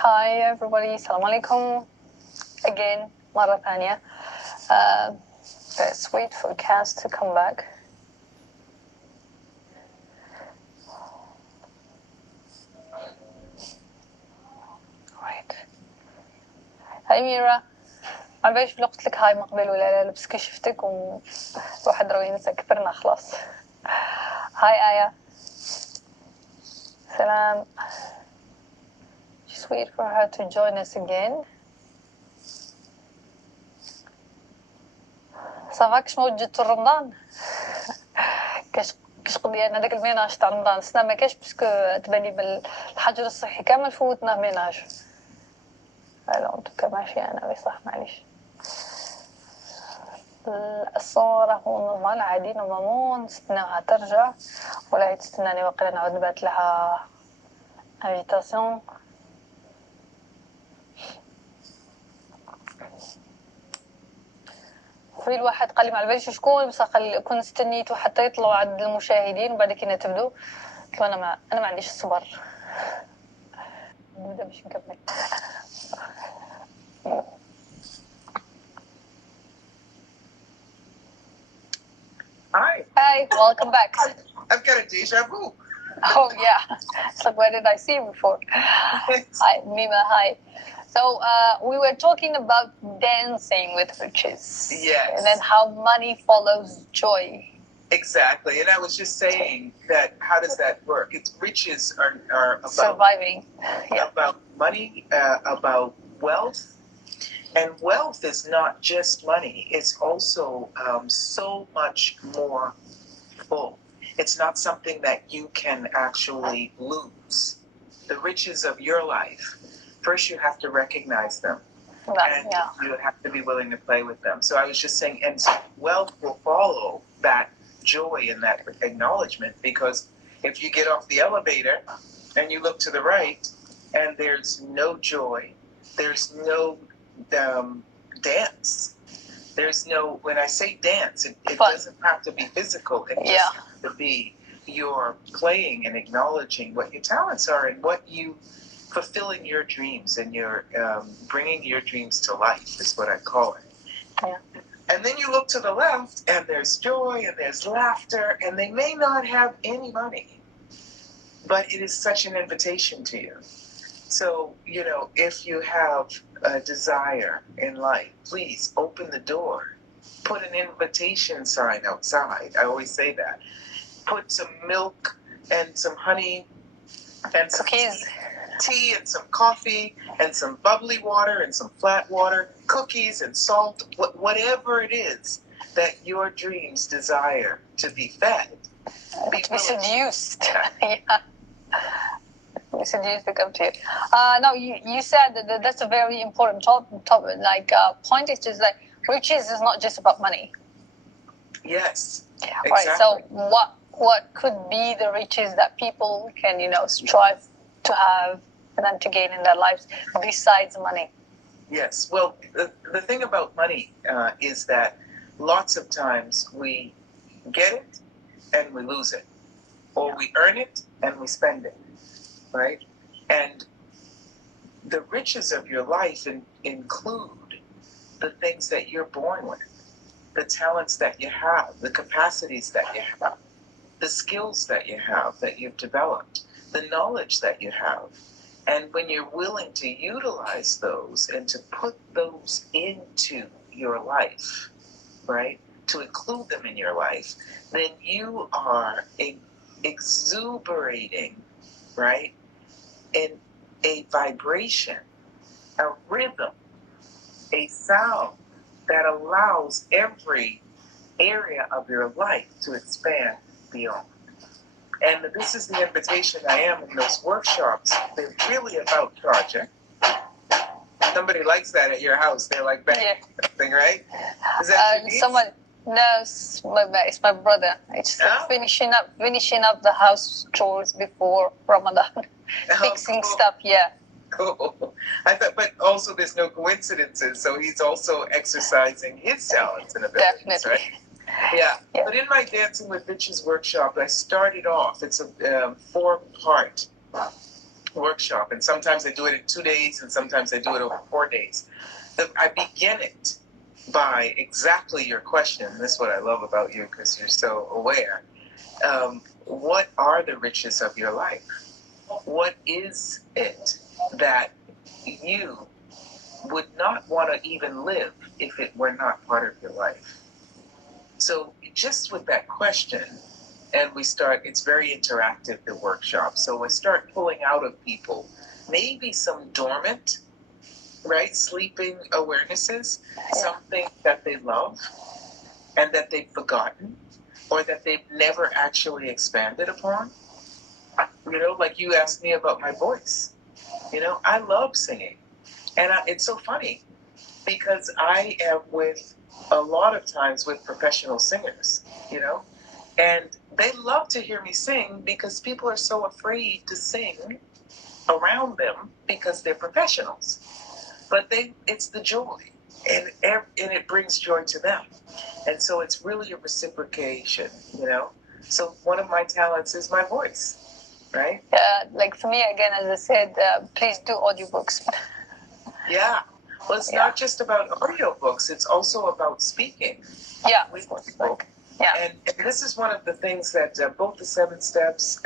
Hi everybody, Assalamu alaikum. Again, مرة ثانية. Let's wait for Kass to come back. Right. هاي ميرا. ما بعرف لو قلت لك هاي من قبل ولا لا، بس كشفتك وواحد راه ينسى، كبرنا خلاص. هاي آية. سلام. Just wait for her to join us again. صافاكش موجود رمضان. كاش قضيه انا داك الميناج تاع رمضان سنا ما كاش باسكو تباني بالحجر الصحي كامل فوتناه ميناج. الو انتو ماشي انا بصح معليش. الصورة هو نورمال عادي، نورمالمون نستناوها ترجع ولا هي تستناني وقيلا نعاود نبعث لها انفيتاسيون. في الواحد قال لي ما على باليش شكون، بصح قال كون استنيتو حتى يطلعوا عند المشاهدين وبعد كي تبدو قلت له انا ما عنديش الصبر نبدا باش نكمل. Hi, welcome back. I've got a deja vu. Oh yeah, it's like where did I see you before? Hi, Mima. Hi. So we were talking about dancing with riches. Yes. And then how money follows joy. Exactly. And I was just saying that how does that work? It's riches are about Surviving. Yeah. About money, about wealth. And wealth is not just money. It's also so much more full. It's not something that you can actually lose. The riches of your life, first you have to recognize them. And you have to be willing to play with them. So I was just saying, and so wealth will follow that joy and that acknowledgement, because if you get off the elevator and you look to the right and there's no joy, there's no dance. There's no, when I say dance, it doesn't have to be physical. It just has to be your playing and acknowledging what your talents are and what you fulfilling your dreams and your bringing your dreams to life is what I call it. Yeah. And then you look to the left and there's joy and there's laughter and they may not have any money, but it is such an invitation to you. So, you know, if you have a desire in life, please open the door. Put an invitation sign outside. I always say that. Put some milk and some honey and some tea and some coffee and some bubbly water and some flat water, cookies and salt, whatever it is that your dreams desire to be fed. To be seduced. Yeah. Seduced to come to you. Now you said that that's a very important topic. Like point is just like riches is not just about money. Yes. Yeah. Exactly. Right. So what could be the riches that people can strive to have and then to gain in their lives besides money? Yes. Well, the thing about money is that lots of times we get it and we lose it, or we earn it and we spend it. Right? And the riches of your life include the things that you're born with, the talents that you have, the capacities that you have, the skills that you have that you've developed, the knowledge that you have. And when you're willing to utilize those and to put those into your life, right, to include them in your life, then you are exuberating, right, in a vibration, a rhythm, a sound that allows every area of your life to expand beyond. And this is the invitation I am in those workshops. They're really about project. Somebody likes that at your house. They're like, bang, something, right? Is that someone? No, it's my brother. It's finishing up the house chores before Ramadan. Fixing stuff, yeah. Cool. I thought, but also there's no coincidences, so he's also exercising his talents and abilities. Definitely. Right? Yeah. But in my Dancing with Riches workshop, I started off, it's a 4-part workshop, and sometimes I do it in 2 days, and sometimes I do it over 4 days. I begin it by exactly your question. This is what I love about you, because you're so aware. What are the riches of your life? What is it that you would not want to even live if it were not part of your life? So just with that question, and we start, it's very interactive, the workshop. So we start pulling out of people maybe some dormant, right, sleeping awarenesses, something that they love and that they've forgotten or that they've never actually expanded upon. You know, like you asked me about my voice. You know, I love singing. And it's so funny because I am with a lot of times with professional singers, you know, and they love to hear me sing because people are so afraid to sing around them because they're professionals. But it's the joy, and it brings joy to them. And so it's really a reciprocation, you know. So one of my talents is my voice, right? Like for me, again, as I said, please do audiobooks. Yeah. Well, it's not just about audiobooks, it's also about speaking. Yeah, with of course. people. And this is one of the things that both the 7 steps,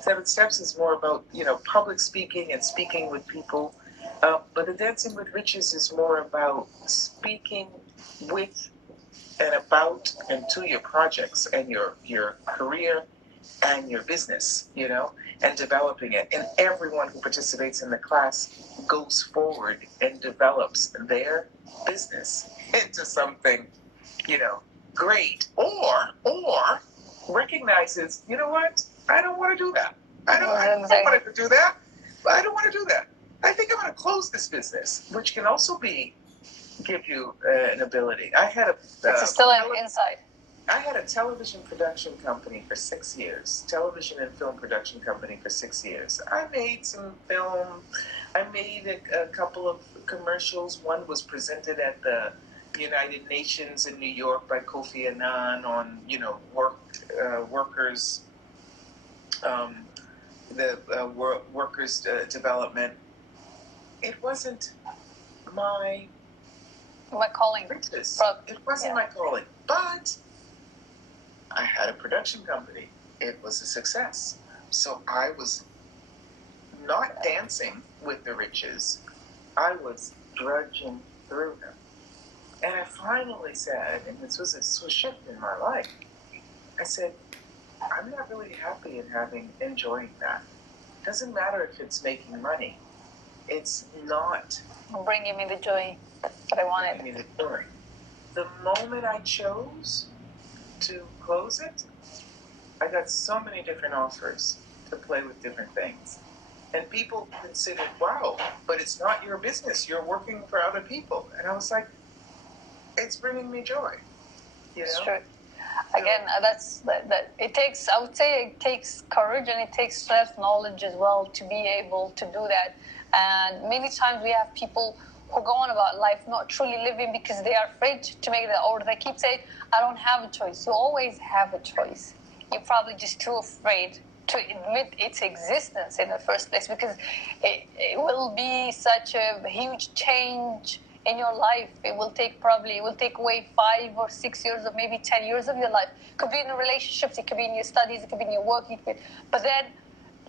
7 steps is more about, you know, public speaking and speaking with people. But the Dancing with Riches is more about speaking with and about and to your projects and your career and your business, you know, and developing it. And everyone who participates in the class goes forward and develops their business into something, you know, great, or recognizes, you know what, I don't want to do that. I don't want to do that. I don't want to do that. I think I'm going to close this business, which can also give you an ability. I had it's still an insight. I had a television production company for 6 years, television and film production company for 6 years. I made some film. I made a couple of commercials. One was presented at the United Nations in New York by Kofi Annan on, you know, workers, workers' development. It wasn't my calling. It wasn't my calling, but I had a production company. It was a success. So I was not dancing with the riches. I was drudging through them. And I finally said, and this was a shift in my life, I said, I'm not really happy in enjoying that. Doesn't matter if it's making money. It's not bringing me the joy that I wanted. Bringing me the joy. The moment I chose to close it, I got so many different offers to play with different things. And people considered, wow, but it's not your business. You're working for other people. And I was like, it's bringing me joy. You know? It's true. Again, that it takes, I would say it takes courage and it takes self-knowledge as well to be able to do that. And many times we have people who go on about life not truly living because they are afraid to make that, or they keep saying, I don't have a choice. You always have a choice. You're probably just too afraid to admit its existence in the first place, because it will be such a huge change in your life. It will take away 5 or 6 years or maybe 10 years of your life. It could be in relationships, it could be in your studies, it could be in your work, but then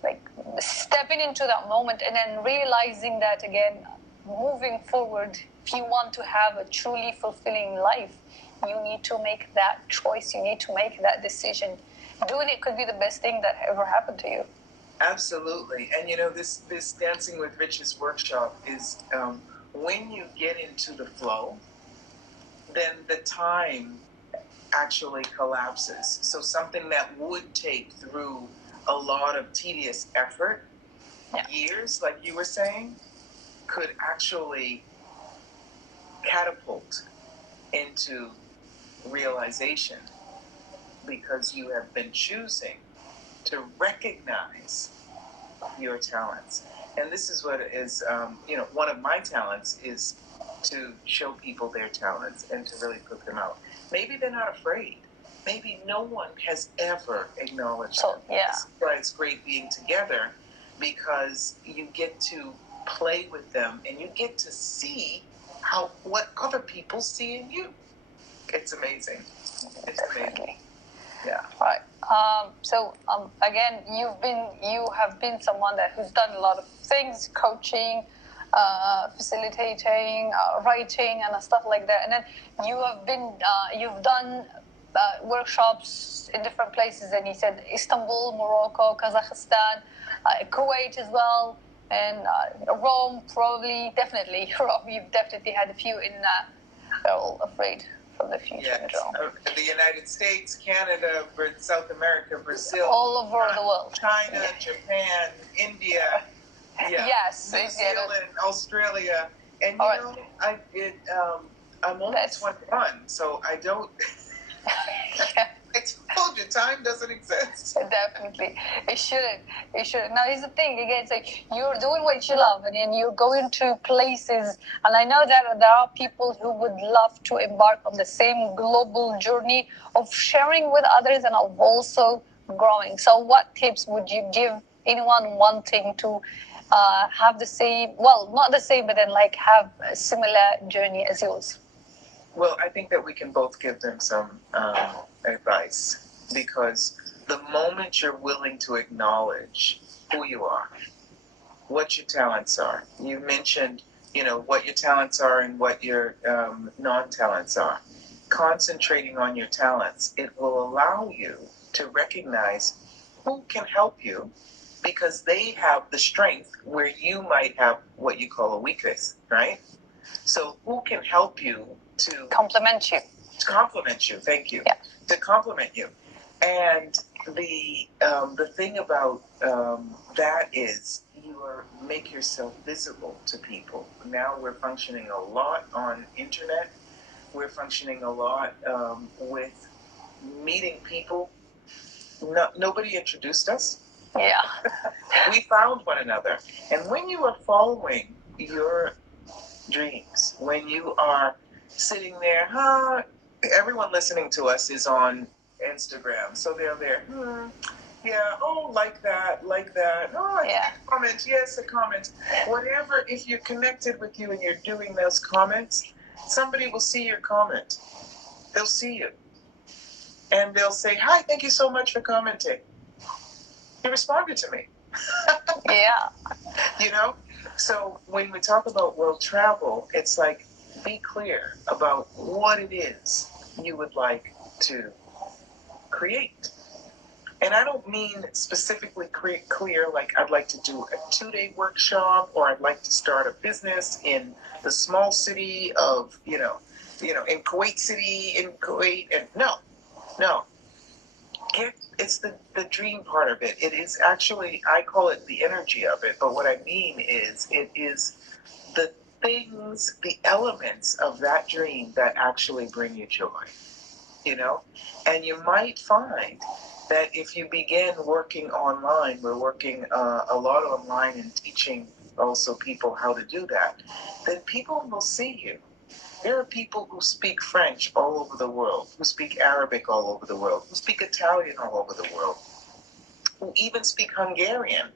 like stepping into that moment and then realizing that again, moving forward, if you want to have a truly fulfilling life, you need to make that choice, you need to make that decision. Doing it could be the best thing that ever happened to you. Absolutely. And you know, this Dancing with Riches workshop is when you get into the flow, then the time actually collapses. So something that would take through a lot of tedious effort, years, like you were saying, could actually catapult into realization, because you have been choosing to recognize your talents. And this is what is, you know, one of my talents is to show people their talents and to really put them out. Maybe they're not afraid. Maybe no one has ever acknowledged them. Yeah. That's why it's great being together, because you get to play with them and you get to see what other people see in you. It's amazing. It's amazing. Yeah. Right. So again, you have been someone who's done a lot of things, coaching, facilitating, writing, and stuff like that. And then you've done workshops in different places. And you said Istanbul, Morocco, Kazakhstan, Kuwait as well, and Rome. Definitely Rome. You've definitely had a few in. They're all afraid from the future. Yes. The United States, Canada, South America, Brazil, all over the world, China, Japan, India, yes, New Zealand, Australia, and I'm only 21, so I don't. I told you, time doesn't exist. Definitely, it shouldn't. It shouldn't. Now, here's the thing. Again, it's like you're doing what you love, and then you're going to places. And I know that there are people who would love to embark on the same global journey of sharing with others and of also growing. So, what tips would you give anyone wanting to have the same? Well, not the same, but then like have a similar journey as yours? Well, I think that we can both give them some advice, because the moment you're willing to acknowledge who you are, what your talents are. You mentioned, what your talents are and what your non-talents are. Concentrating on your talents, it will allow you to recognize who can help you, because they have the strength where you might have what you call a weakness, right? So who can help you to complement you? To complement you, thank you. Yeah. To complement you. And the thing about that is make yourself visible to people. Now we're functioning a lot on internet. We're functioning a lot with meeting people. Nobody introduced us. Yeah. We found one another. And when you are following your dreams, when you are sitting there, everyone listening to us is on Instagram, so they're there, like that, oh, a comment, yes, a comment, whatever. If you're connected with you and you're doing those comments, somebody will see your comment. They'll see you and they'll say, hi, thank you so much for commenting. You responded to me. Yeah. So when we talk about world travel, it's like, be clear about what it is you would like to create. And I don't mean specifically clear, like I'd like to do a 2-day workshop, or I'd like to start a business in the small city of, in Kuwait City, in Kuwait. And no. It's the dream part of it. It is actually, I call it the energy of it, but what I mean is it is the things, the elements of that dream that actually bring you joy, And you might find that if you begin working online, we're working a lot online and teaching also people how to do that, then people will see you. There are people who speak French all over the world, who speak Arabic all over the world, who speak Italian all over the world, who even speak Hungarian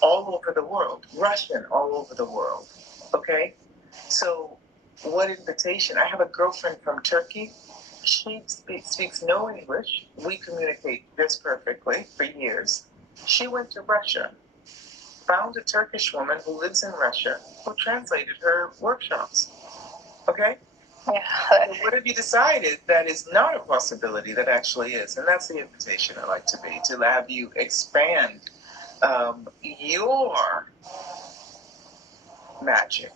all over the world, Russian all over the world, okay? So what invitation? I have a girlfriend from Turkey. She speaks no English. We communicate this perfectly for years. She went to Russia, found a Turkish woman who lives in Russia who translated her workshops, okay? Yeah. What have you decided that is not a possibility that actually is? And that's the invitation I like to have you expand your magic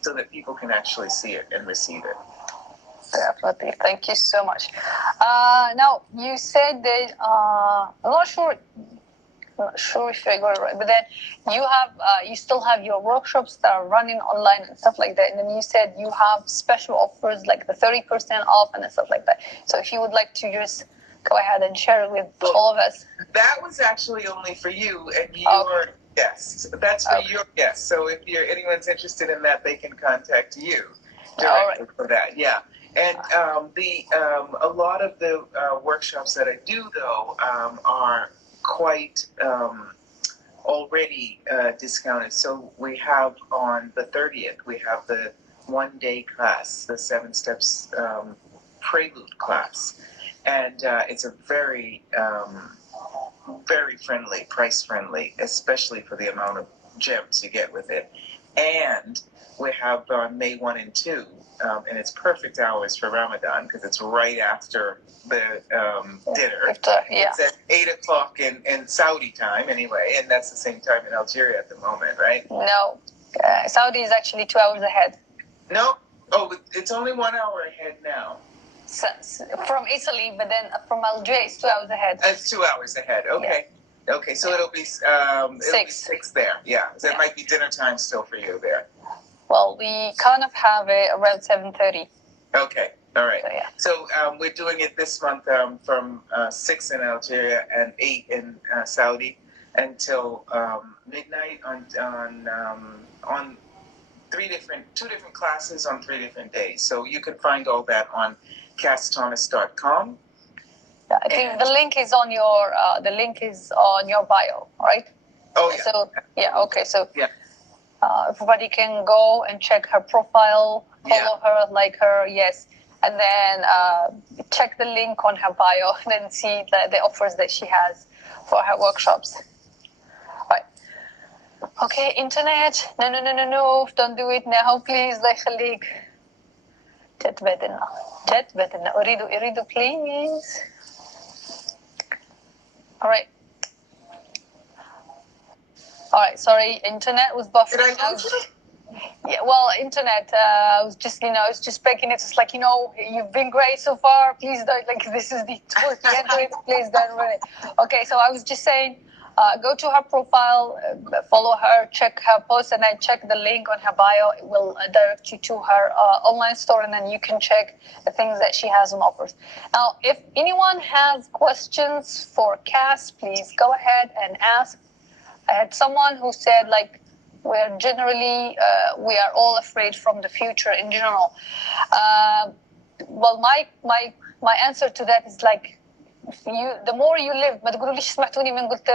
so that people can actually see it and receive it. Definitely. Thank you so much. Now, you said that, I'm not sure if I got it right, but then you still have your workshops that are running online and stuff like that. And then you said you have special offers like the 30% off and stuff like that. So if you would like to just go ahead and share it with all of us. That was actually only for you and your guests. That's for your guests. So if anyone's interested in that, they can contact you directly for that. Yeah. And a lot of the workshops that I do, though, are quite already discounted. So we have on the 30th, we have the 1-day class, the 7 steps prelude class. And it's a very, very friendly, price friendly, especially for the amount of gems you get with it. And we have on May 1 and 2, and it's perfect hours for Ramadan because it's right after the dinner. It's at 8 o'clock in Saudi time anyway, and that's the same time in Algeria at the moment, right? No, Saudi is actually 2 hours ahead. No? Oh, it's only 1 hour ahead now. So, from Italy, but then from Algeria, it's 2 hours ahead. It's 2 hours ahead. Okay. Yeah. Okay, so it'll be 6 there. Yeah, so it might be dinner time still for you there. Well, we kind of have it around 7:30. Okay, all right. So, we're doing it this month from 6 in Algeria and 8 in Saudi until midnight on two different classes on 3 different days. So you can find all that on KassThomas.com. I think the link is on your bio, right? Oh yeah. So okay. So everybody can go and check her profile, follow her, like her, yes, and then check the link on her bio, and then see the offers that she has for her workshops. Right. Okay, internet. No, don't do it now, please. الله يخليك. جت بدنا. أريد, please. All right, sorry, internet was buffering. Did I lose you? Yeah, well, internet, I was just, it's just breaking it. It's like, you've been great so far. Please don't, this is towards the end of it. Please don't ruin it. Okay, so I was just saying, go to her profile, follow her, check her posts, and then check the link on her bio. It will direct you to her online store, and then you can check the things that she has on offers. Now, if anyone has questions for Kass, please go ahead and ask. I had someone who said, we're generally, we are all afraid from the future in general. Well, my answer to that is the more you live, ما تقولوليش سمعتوني من قلت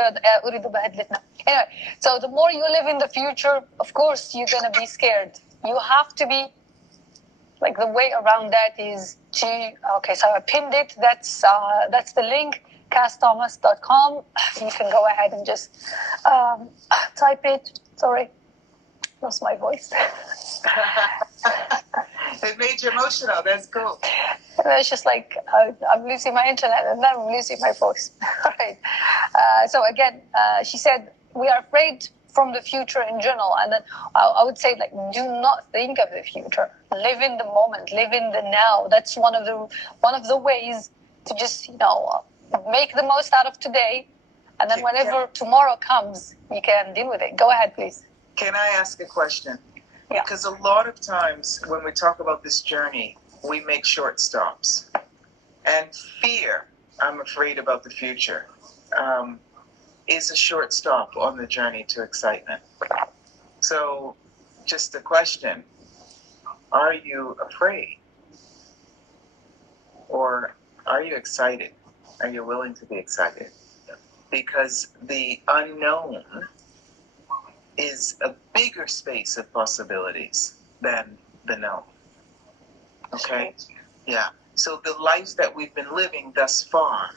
أريد بهدلتنا. Anyway, so the more you live in the future, of course, you're going to be scared. You have to be, the way around that is okay, so I pinned it. That's the link, KassThomas.com. You can go ahead and just type it. Sorry, lost my voice. It made you emotional. That's cool. It's just I'm losing my internet and then I'm losing my voice. All right. So again, she said, we are afraid from the future in general. And then I would say, do not think of the future. Live in the moment. Live in the now. That's one of the ways to just, make the most out of today. And then whenever tomorrow comes, you can deal with it. Go ahead, please. Can I ask a question? Yeah. Because a lot of times when we talk about this journey, we make short stops. And fear, I'm afraid about the future, is a short stop on the journey to excitement. So just a question, are you afraid? Or are you excited? Are you willing to be excited? Because the unknown is a bigger space of possibilities than the known. Okay? Yeah. So the life that we've been living thus far,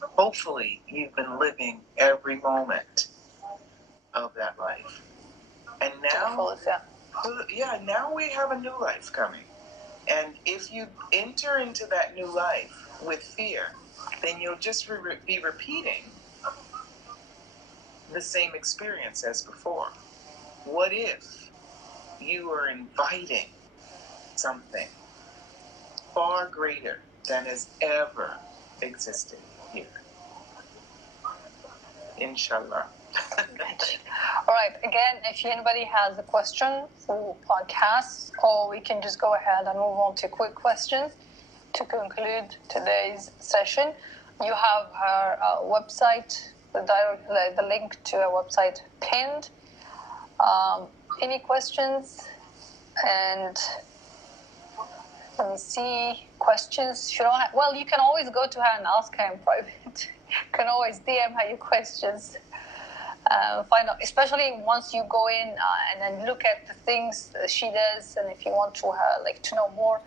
hopefully you've been living every moment of that life. And now, now we have a new life coming. And if you enter into that new life with fear, then you'll just be repeating the same experience as before. What if you are inviting something far greater than has ever existed here? Inshallah. All right. Again, if anybody has a question for podcast, or we can just go ahead and move on to quick questions to conclude today's session. You have her website, the link to her website pinned. Any questions? And let me see, questions. You can always go to her and ask her in private. You can always DM her your questions. find out, especially once you go in and then look at the things she does, and if you want to to know more,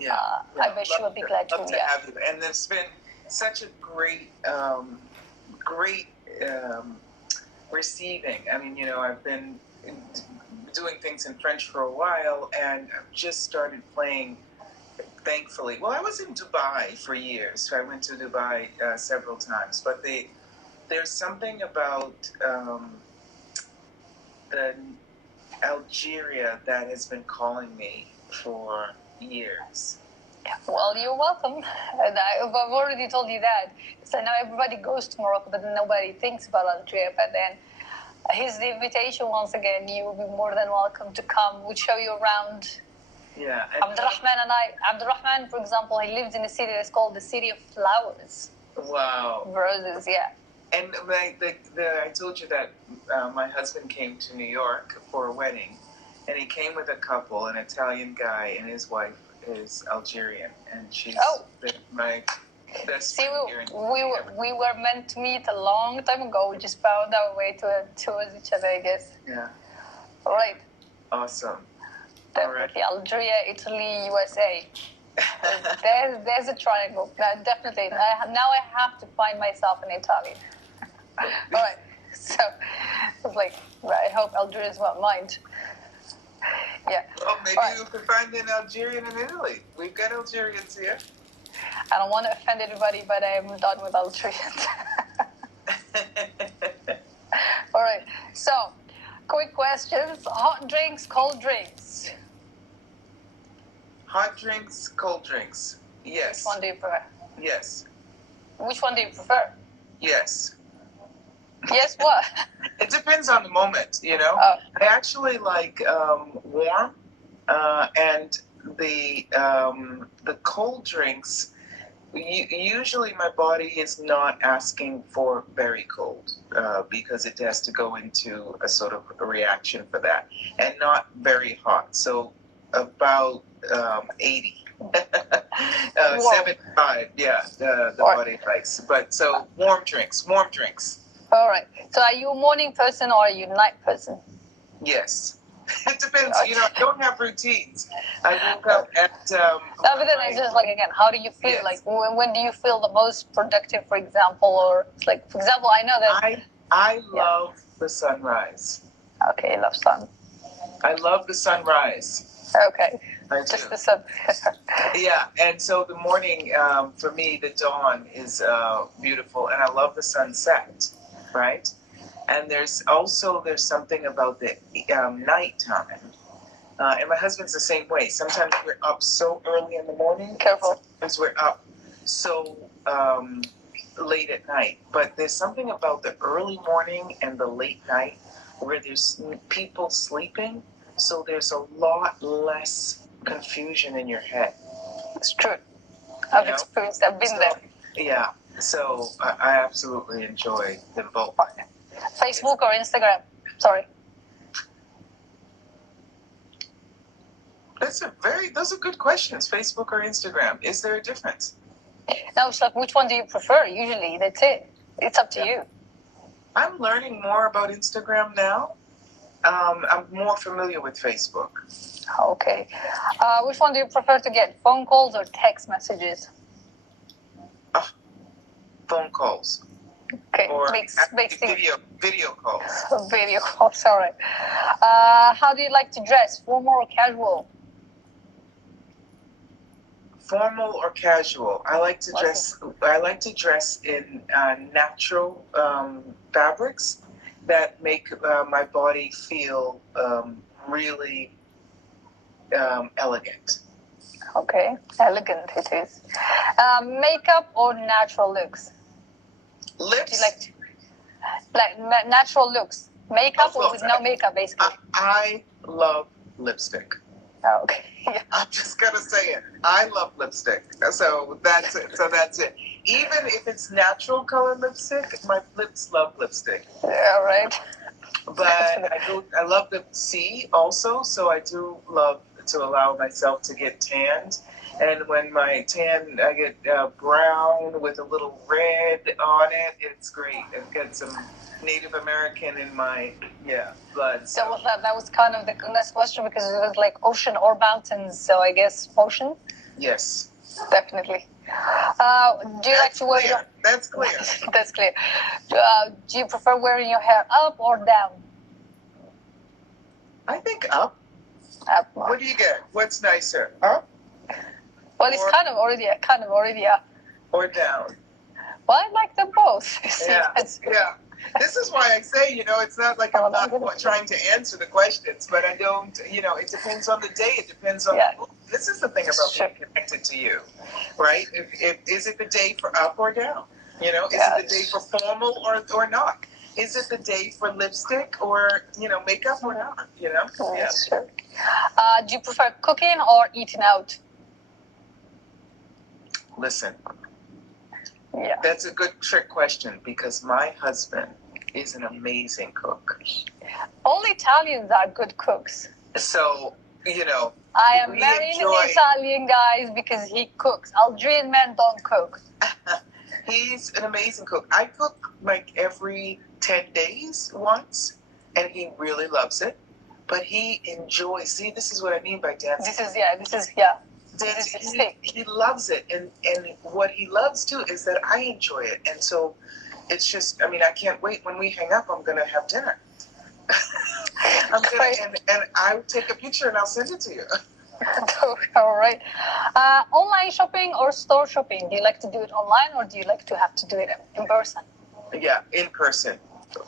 I bet she would be glad to. Love to have you. And it's been such a great, great receiving. I mean, I've been doing things in French for a while, and I've just started playing. Thankfully, well, I was in Dubai for years. So I went to Dubai several times, but there's something about the Algeria that has been calling me for years. Well, you're welcome. I've already told you that. So now everybody goes to Morocco, but nobody thinks about Algeria. But then here's the invitation once again. You will be more than welcome to come. We'll show you around. Yeah. Abdurrahman, for example, he lives in a city that's called the City of Flowers. Wow. Roses, yeah. And I told you that my husband came to New York for a wedding, and he came with a couple, an Italian guy and his wife is Algerian, and she's my best friend here in we were meant to meet a long time ago. We just found our way towards each other, I guess. Yeah. All right. Awesome. Definitely. Right. Algeria, Italy, USA. there's a triangle. Definitely. Now I have to find myself in Italy. All right. So it's like, I hope Algeria won't mind. Yeah. Well, maybe you can find an Algerian in Italy. We've got Algerians here. I don't want to offend anybody, but I'm done with Algerians. All right. So, quick questions. Hot drinks, cold drinks? Hot drinks, cold drinks. Yes. Which one do you prefer? Yes. Which one do you prefer? Yes. Yes, what? It depends on the moment, Oh. I actually like warm, and the cold drinks. Usually, my body is not asking for very cold because it has to go into a sort of a reaction for that, and not very hot. So about 80. 75, yeah, the body likes. But so warm drinks. All right. So are you a morning person or are you a night person? Yes. It depends. I don't have routines. I woke up at... but then it's just again, how do you feel? Yes. When do you feel the most productive, for example? Or for example, I know that... I love the sunrise. Okay, love sun. I love the sunrise. Okay. Just the sun. Yeah, and so the morning, for me, the dawn is beautiful, and I love the sunset, right? And there's something about the nighttime. And my husband's the same way. Sometimes we're up so early in the morning. Careful. Sometimes we're up so late at night. But there's something about the early morning and the late night where there's people sleeping, so there's a lot less confusion in your head. It's true. I've experienced. I've been there. Yeah. So I absolutely enjoy them both. Facebook or Instagram? Sorry. Those are good questions. Facebook or Instagram? Is there a difference? No, it's which one do you prefer? Usually, that's it. It's up to you. I'm learning more about Instagram now. I'm more familiar with Facebook. Okay. Which one do you prefer to get? Phone calls or text messages? Phone calls. Okay. Or video calls. Video calls, all right. How do you like to dress? Formal or casual? Formal or casual? I like to dress in natural fabrics that make my body feel really elegant. Okay, elegant it is. Makeup or natural looks? Lips? Do you like natural looks? Makeup or with no makeup, basically? I love lipstick. Okay. Yeah. I'm just gonna say it. I love lipstick. So that's it. Even if it's natural color lipstick, my lips love lipstick. Yeah, right. But I love the sea also, so I do love to allow myself to get tanned. And when my tan, I get brown with a little red on it. It's great. I've got some Native American in my blood. So that was kind of the next question, because it was like ocean or mountains. So I guess ocean. yes, Definitely. Do you like to wear your... That's clear. That's clear. Do you prefer wearing your hair up or down? I think up. Up. What do you get? What's nicer, up? Well, it's kind of already up. Or down? Well, I like them both. Yeah. This is why I say, it's not like I'm not trying to answer the questions, but I don't, it depends on the day. It depends on the mood. This is the thing about being connected to you, right? Is it the day for up or down? Is it the day for formal or not? Is it the day for lipstick or, makeup or not? That's true. Do you prefer cooking or eating out? Listen. Yeah. That's a good trick question, because my husband is an amazing cook. All Italians are good cooks. So, I am marrying an Italian guy because he cooks. Algerian men don't cook. He's an amazing cook. I cook like every 10 days once, and he really loves it. But he enjoys. See, this is what I mean by dancing. He loves it, and what he loves too is that I enjoy it, and so it's just, I can't wait. When we hang up, I'm gonna have dinner. And I'll take a picture and I'll send it to you. All right. Online shopping or store shopping? Do you like to do it online, or do you like to have to do it in person? Yeah, in person.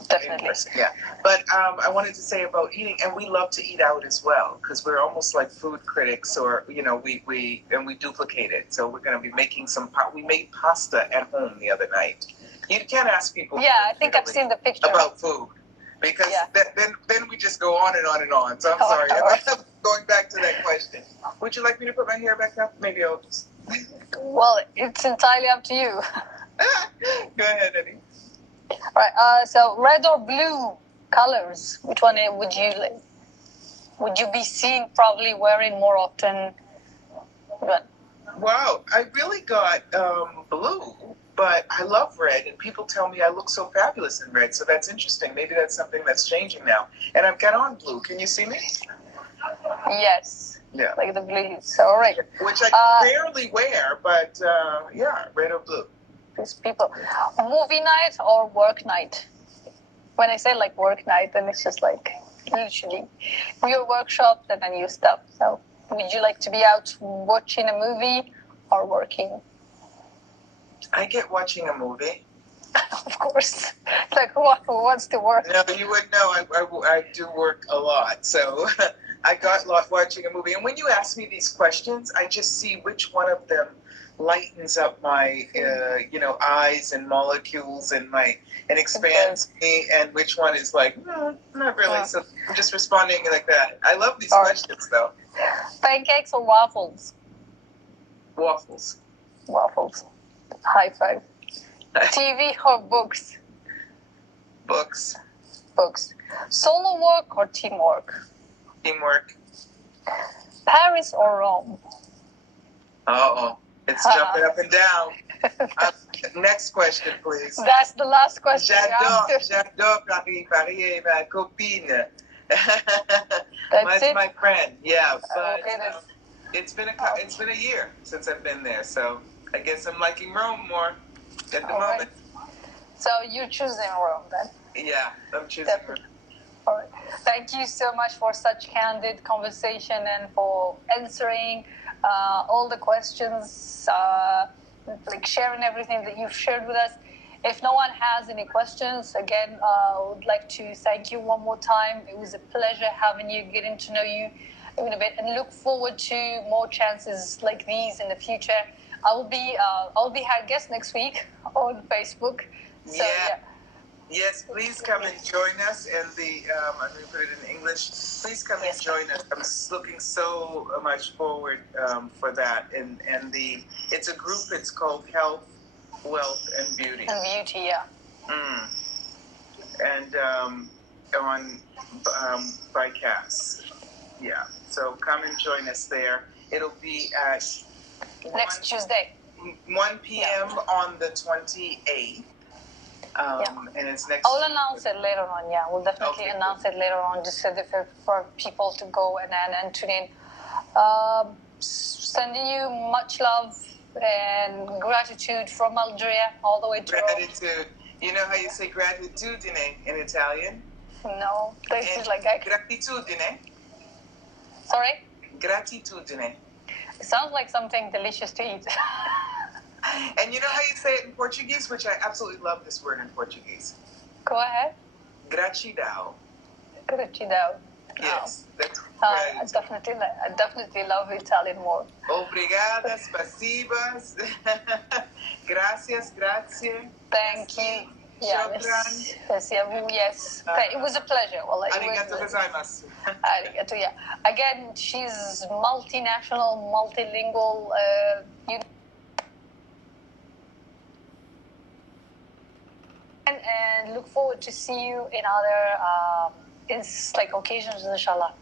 Definitely. Yeah. But I wanted to say about eating, and we love to eat out as well, because we're almost like food critics, or we duplicate it. So we're going to be making we made pasta at home the other night. You can't ask people. Yeah, I think I've seen the picture about food, because then we just go on and on and on. So I'm sorry. I'm going back to that question. Would you like me to put my hair back up? Maybe I'll just. Well, it's entirely up to you. Go ahead, Eddie. Right. So red or blue colors, which one would you like? Would you be seen probably wearing more often? Wow, I really got blue, but I love red, and people tell me I look so fabulous in red, so that's interesting. Maybe that's something that's changing now. And I've got on blue. Can you see me? Yes. Yeah. Like the blue. So, all right. Which I rarely wear, but red or blue. These people. Movie night or work night? When I say like work night, then it's just like literally your workshop and then your stuff. So would you like to be out watching a movie or working? I get watching a movie. Of course. Like who wants to work? No, you wouldn't know. I do work a lot. So I got watching a movie. And when you ask me these questions, I just see which one of them lightens up my eyes and molecules and expands me, and which one is like, no, not really. So I'm just responding like that. I love these questions though. Pancakes or waffles? Waffles. High five. TV or books? Books. Solo work or teamwork? Teamwork. Paris or Rome? It's jumping up and down. Next question, please. That's the last question. J'adore Paris. Paris est ma copine. That's my friend. Yeah, but it's been a year since I've been there, so I guess I'm liking Rome more at the moment. So you're choosing Rome then? Yeah, I'm choosing Rome. All right. Thank you so much for such candid conversation and for answering all the questions, like sharing everything that you've shared with us. If no one has any questions, again, I would like to thank you one more time. It was a pleasure having you, getting to know you in a bit, and look forward to more chances like these in the future. I'll be her guest next week on Facebook. So, yeah. Yes, please come and join us. And I'm going to put it in English. Please come and join us. I'm looking so much forward for that. And it's a group. It's called Health, Wealth, and Beauty. And Beauty, yeah. And by Kass. Yeah. So come and join us there. It'll be at next Tuesday. 1 p.m. on the 28th. And it's next. I'll announce it later on. Yeah, we'll definitely announce it later on, just so that for people to go and tune in. Sending you much love and gratitude from Algeria all the way to gratitude. You know how you say gratitudine in Italian? No, this is like gratitudine. Sorry? Gratitudine. It sounds like something delicious to eat. And you know how you say it in Portuguese, which I absolutely love this word in Portuguese. Go ahead. Gratidão. Gratidão. Yes, that's I definitely love Italian more. Obrigada, spasibas. Gracias, grazie. Thank you. Yeah, yes. It was a pleasure. Well, Arigato gozaimasu. Arigato, yeah. Again, she's multinational, multilingual. And look forward to see you in other occasions, inshallah.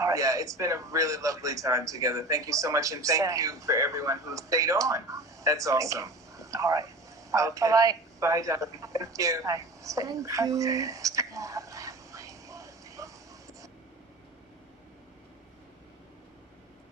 All right. Yeah, it's been a really lovely time together. Thank you so much, and thank you for everyone who stayed on. That's awesome. All right. Okay. Bye-bye. Bye, darling. Thank you. Bye. Thank you.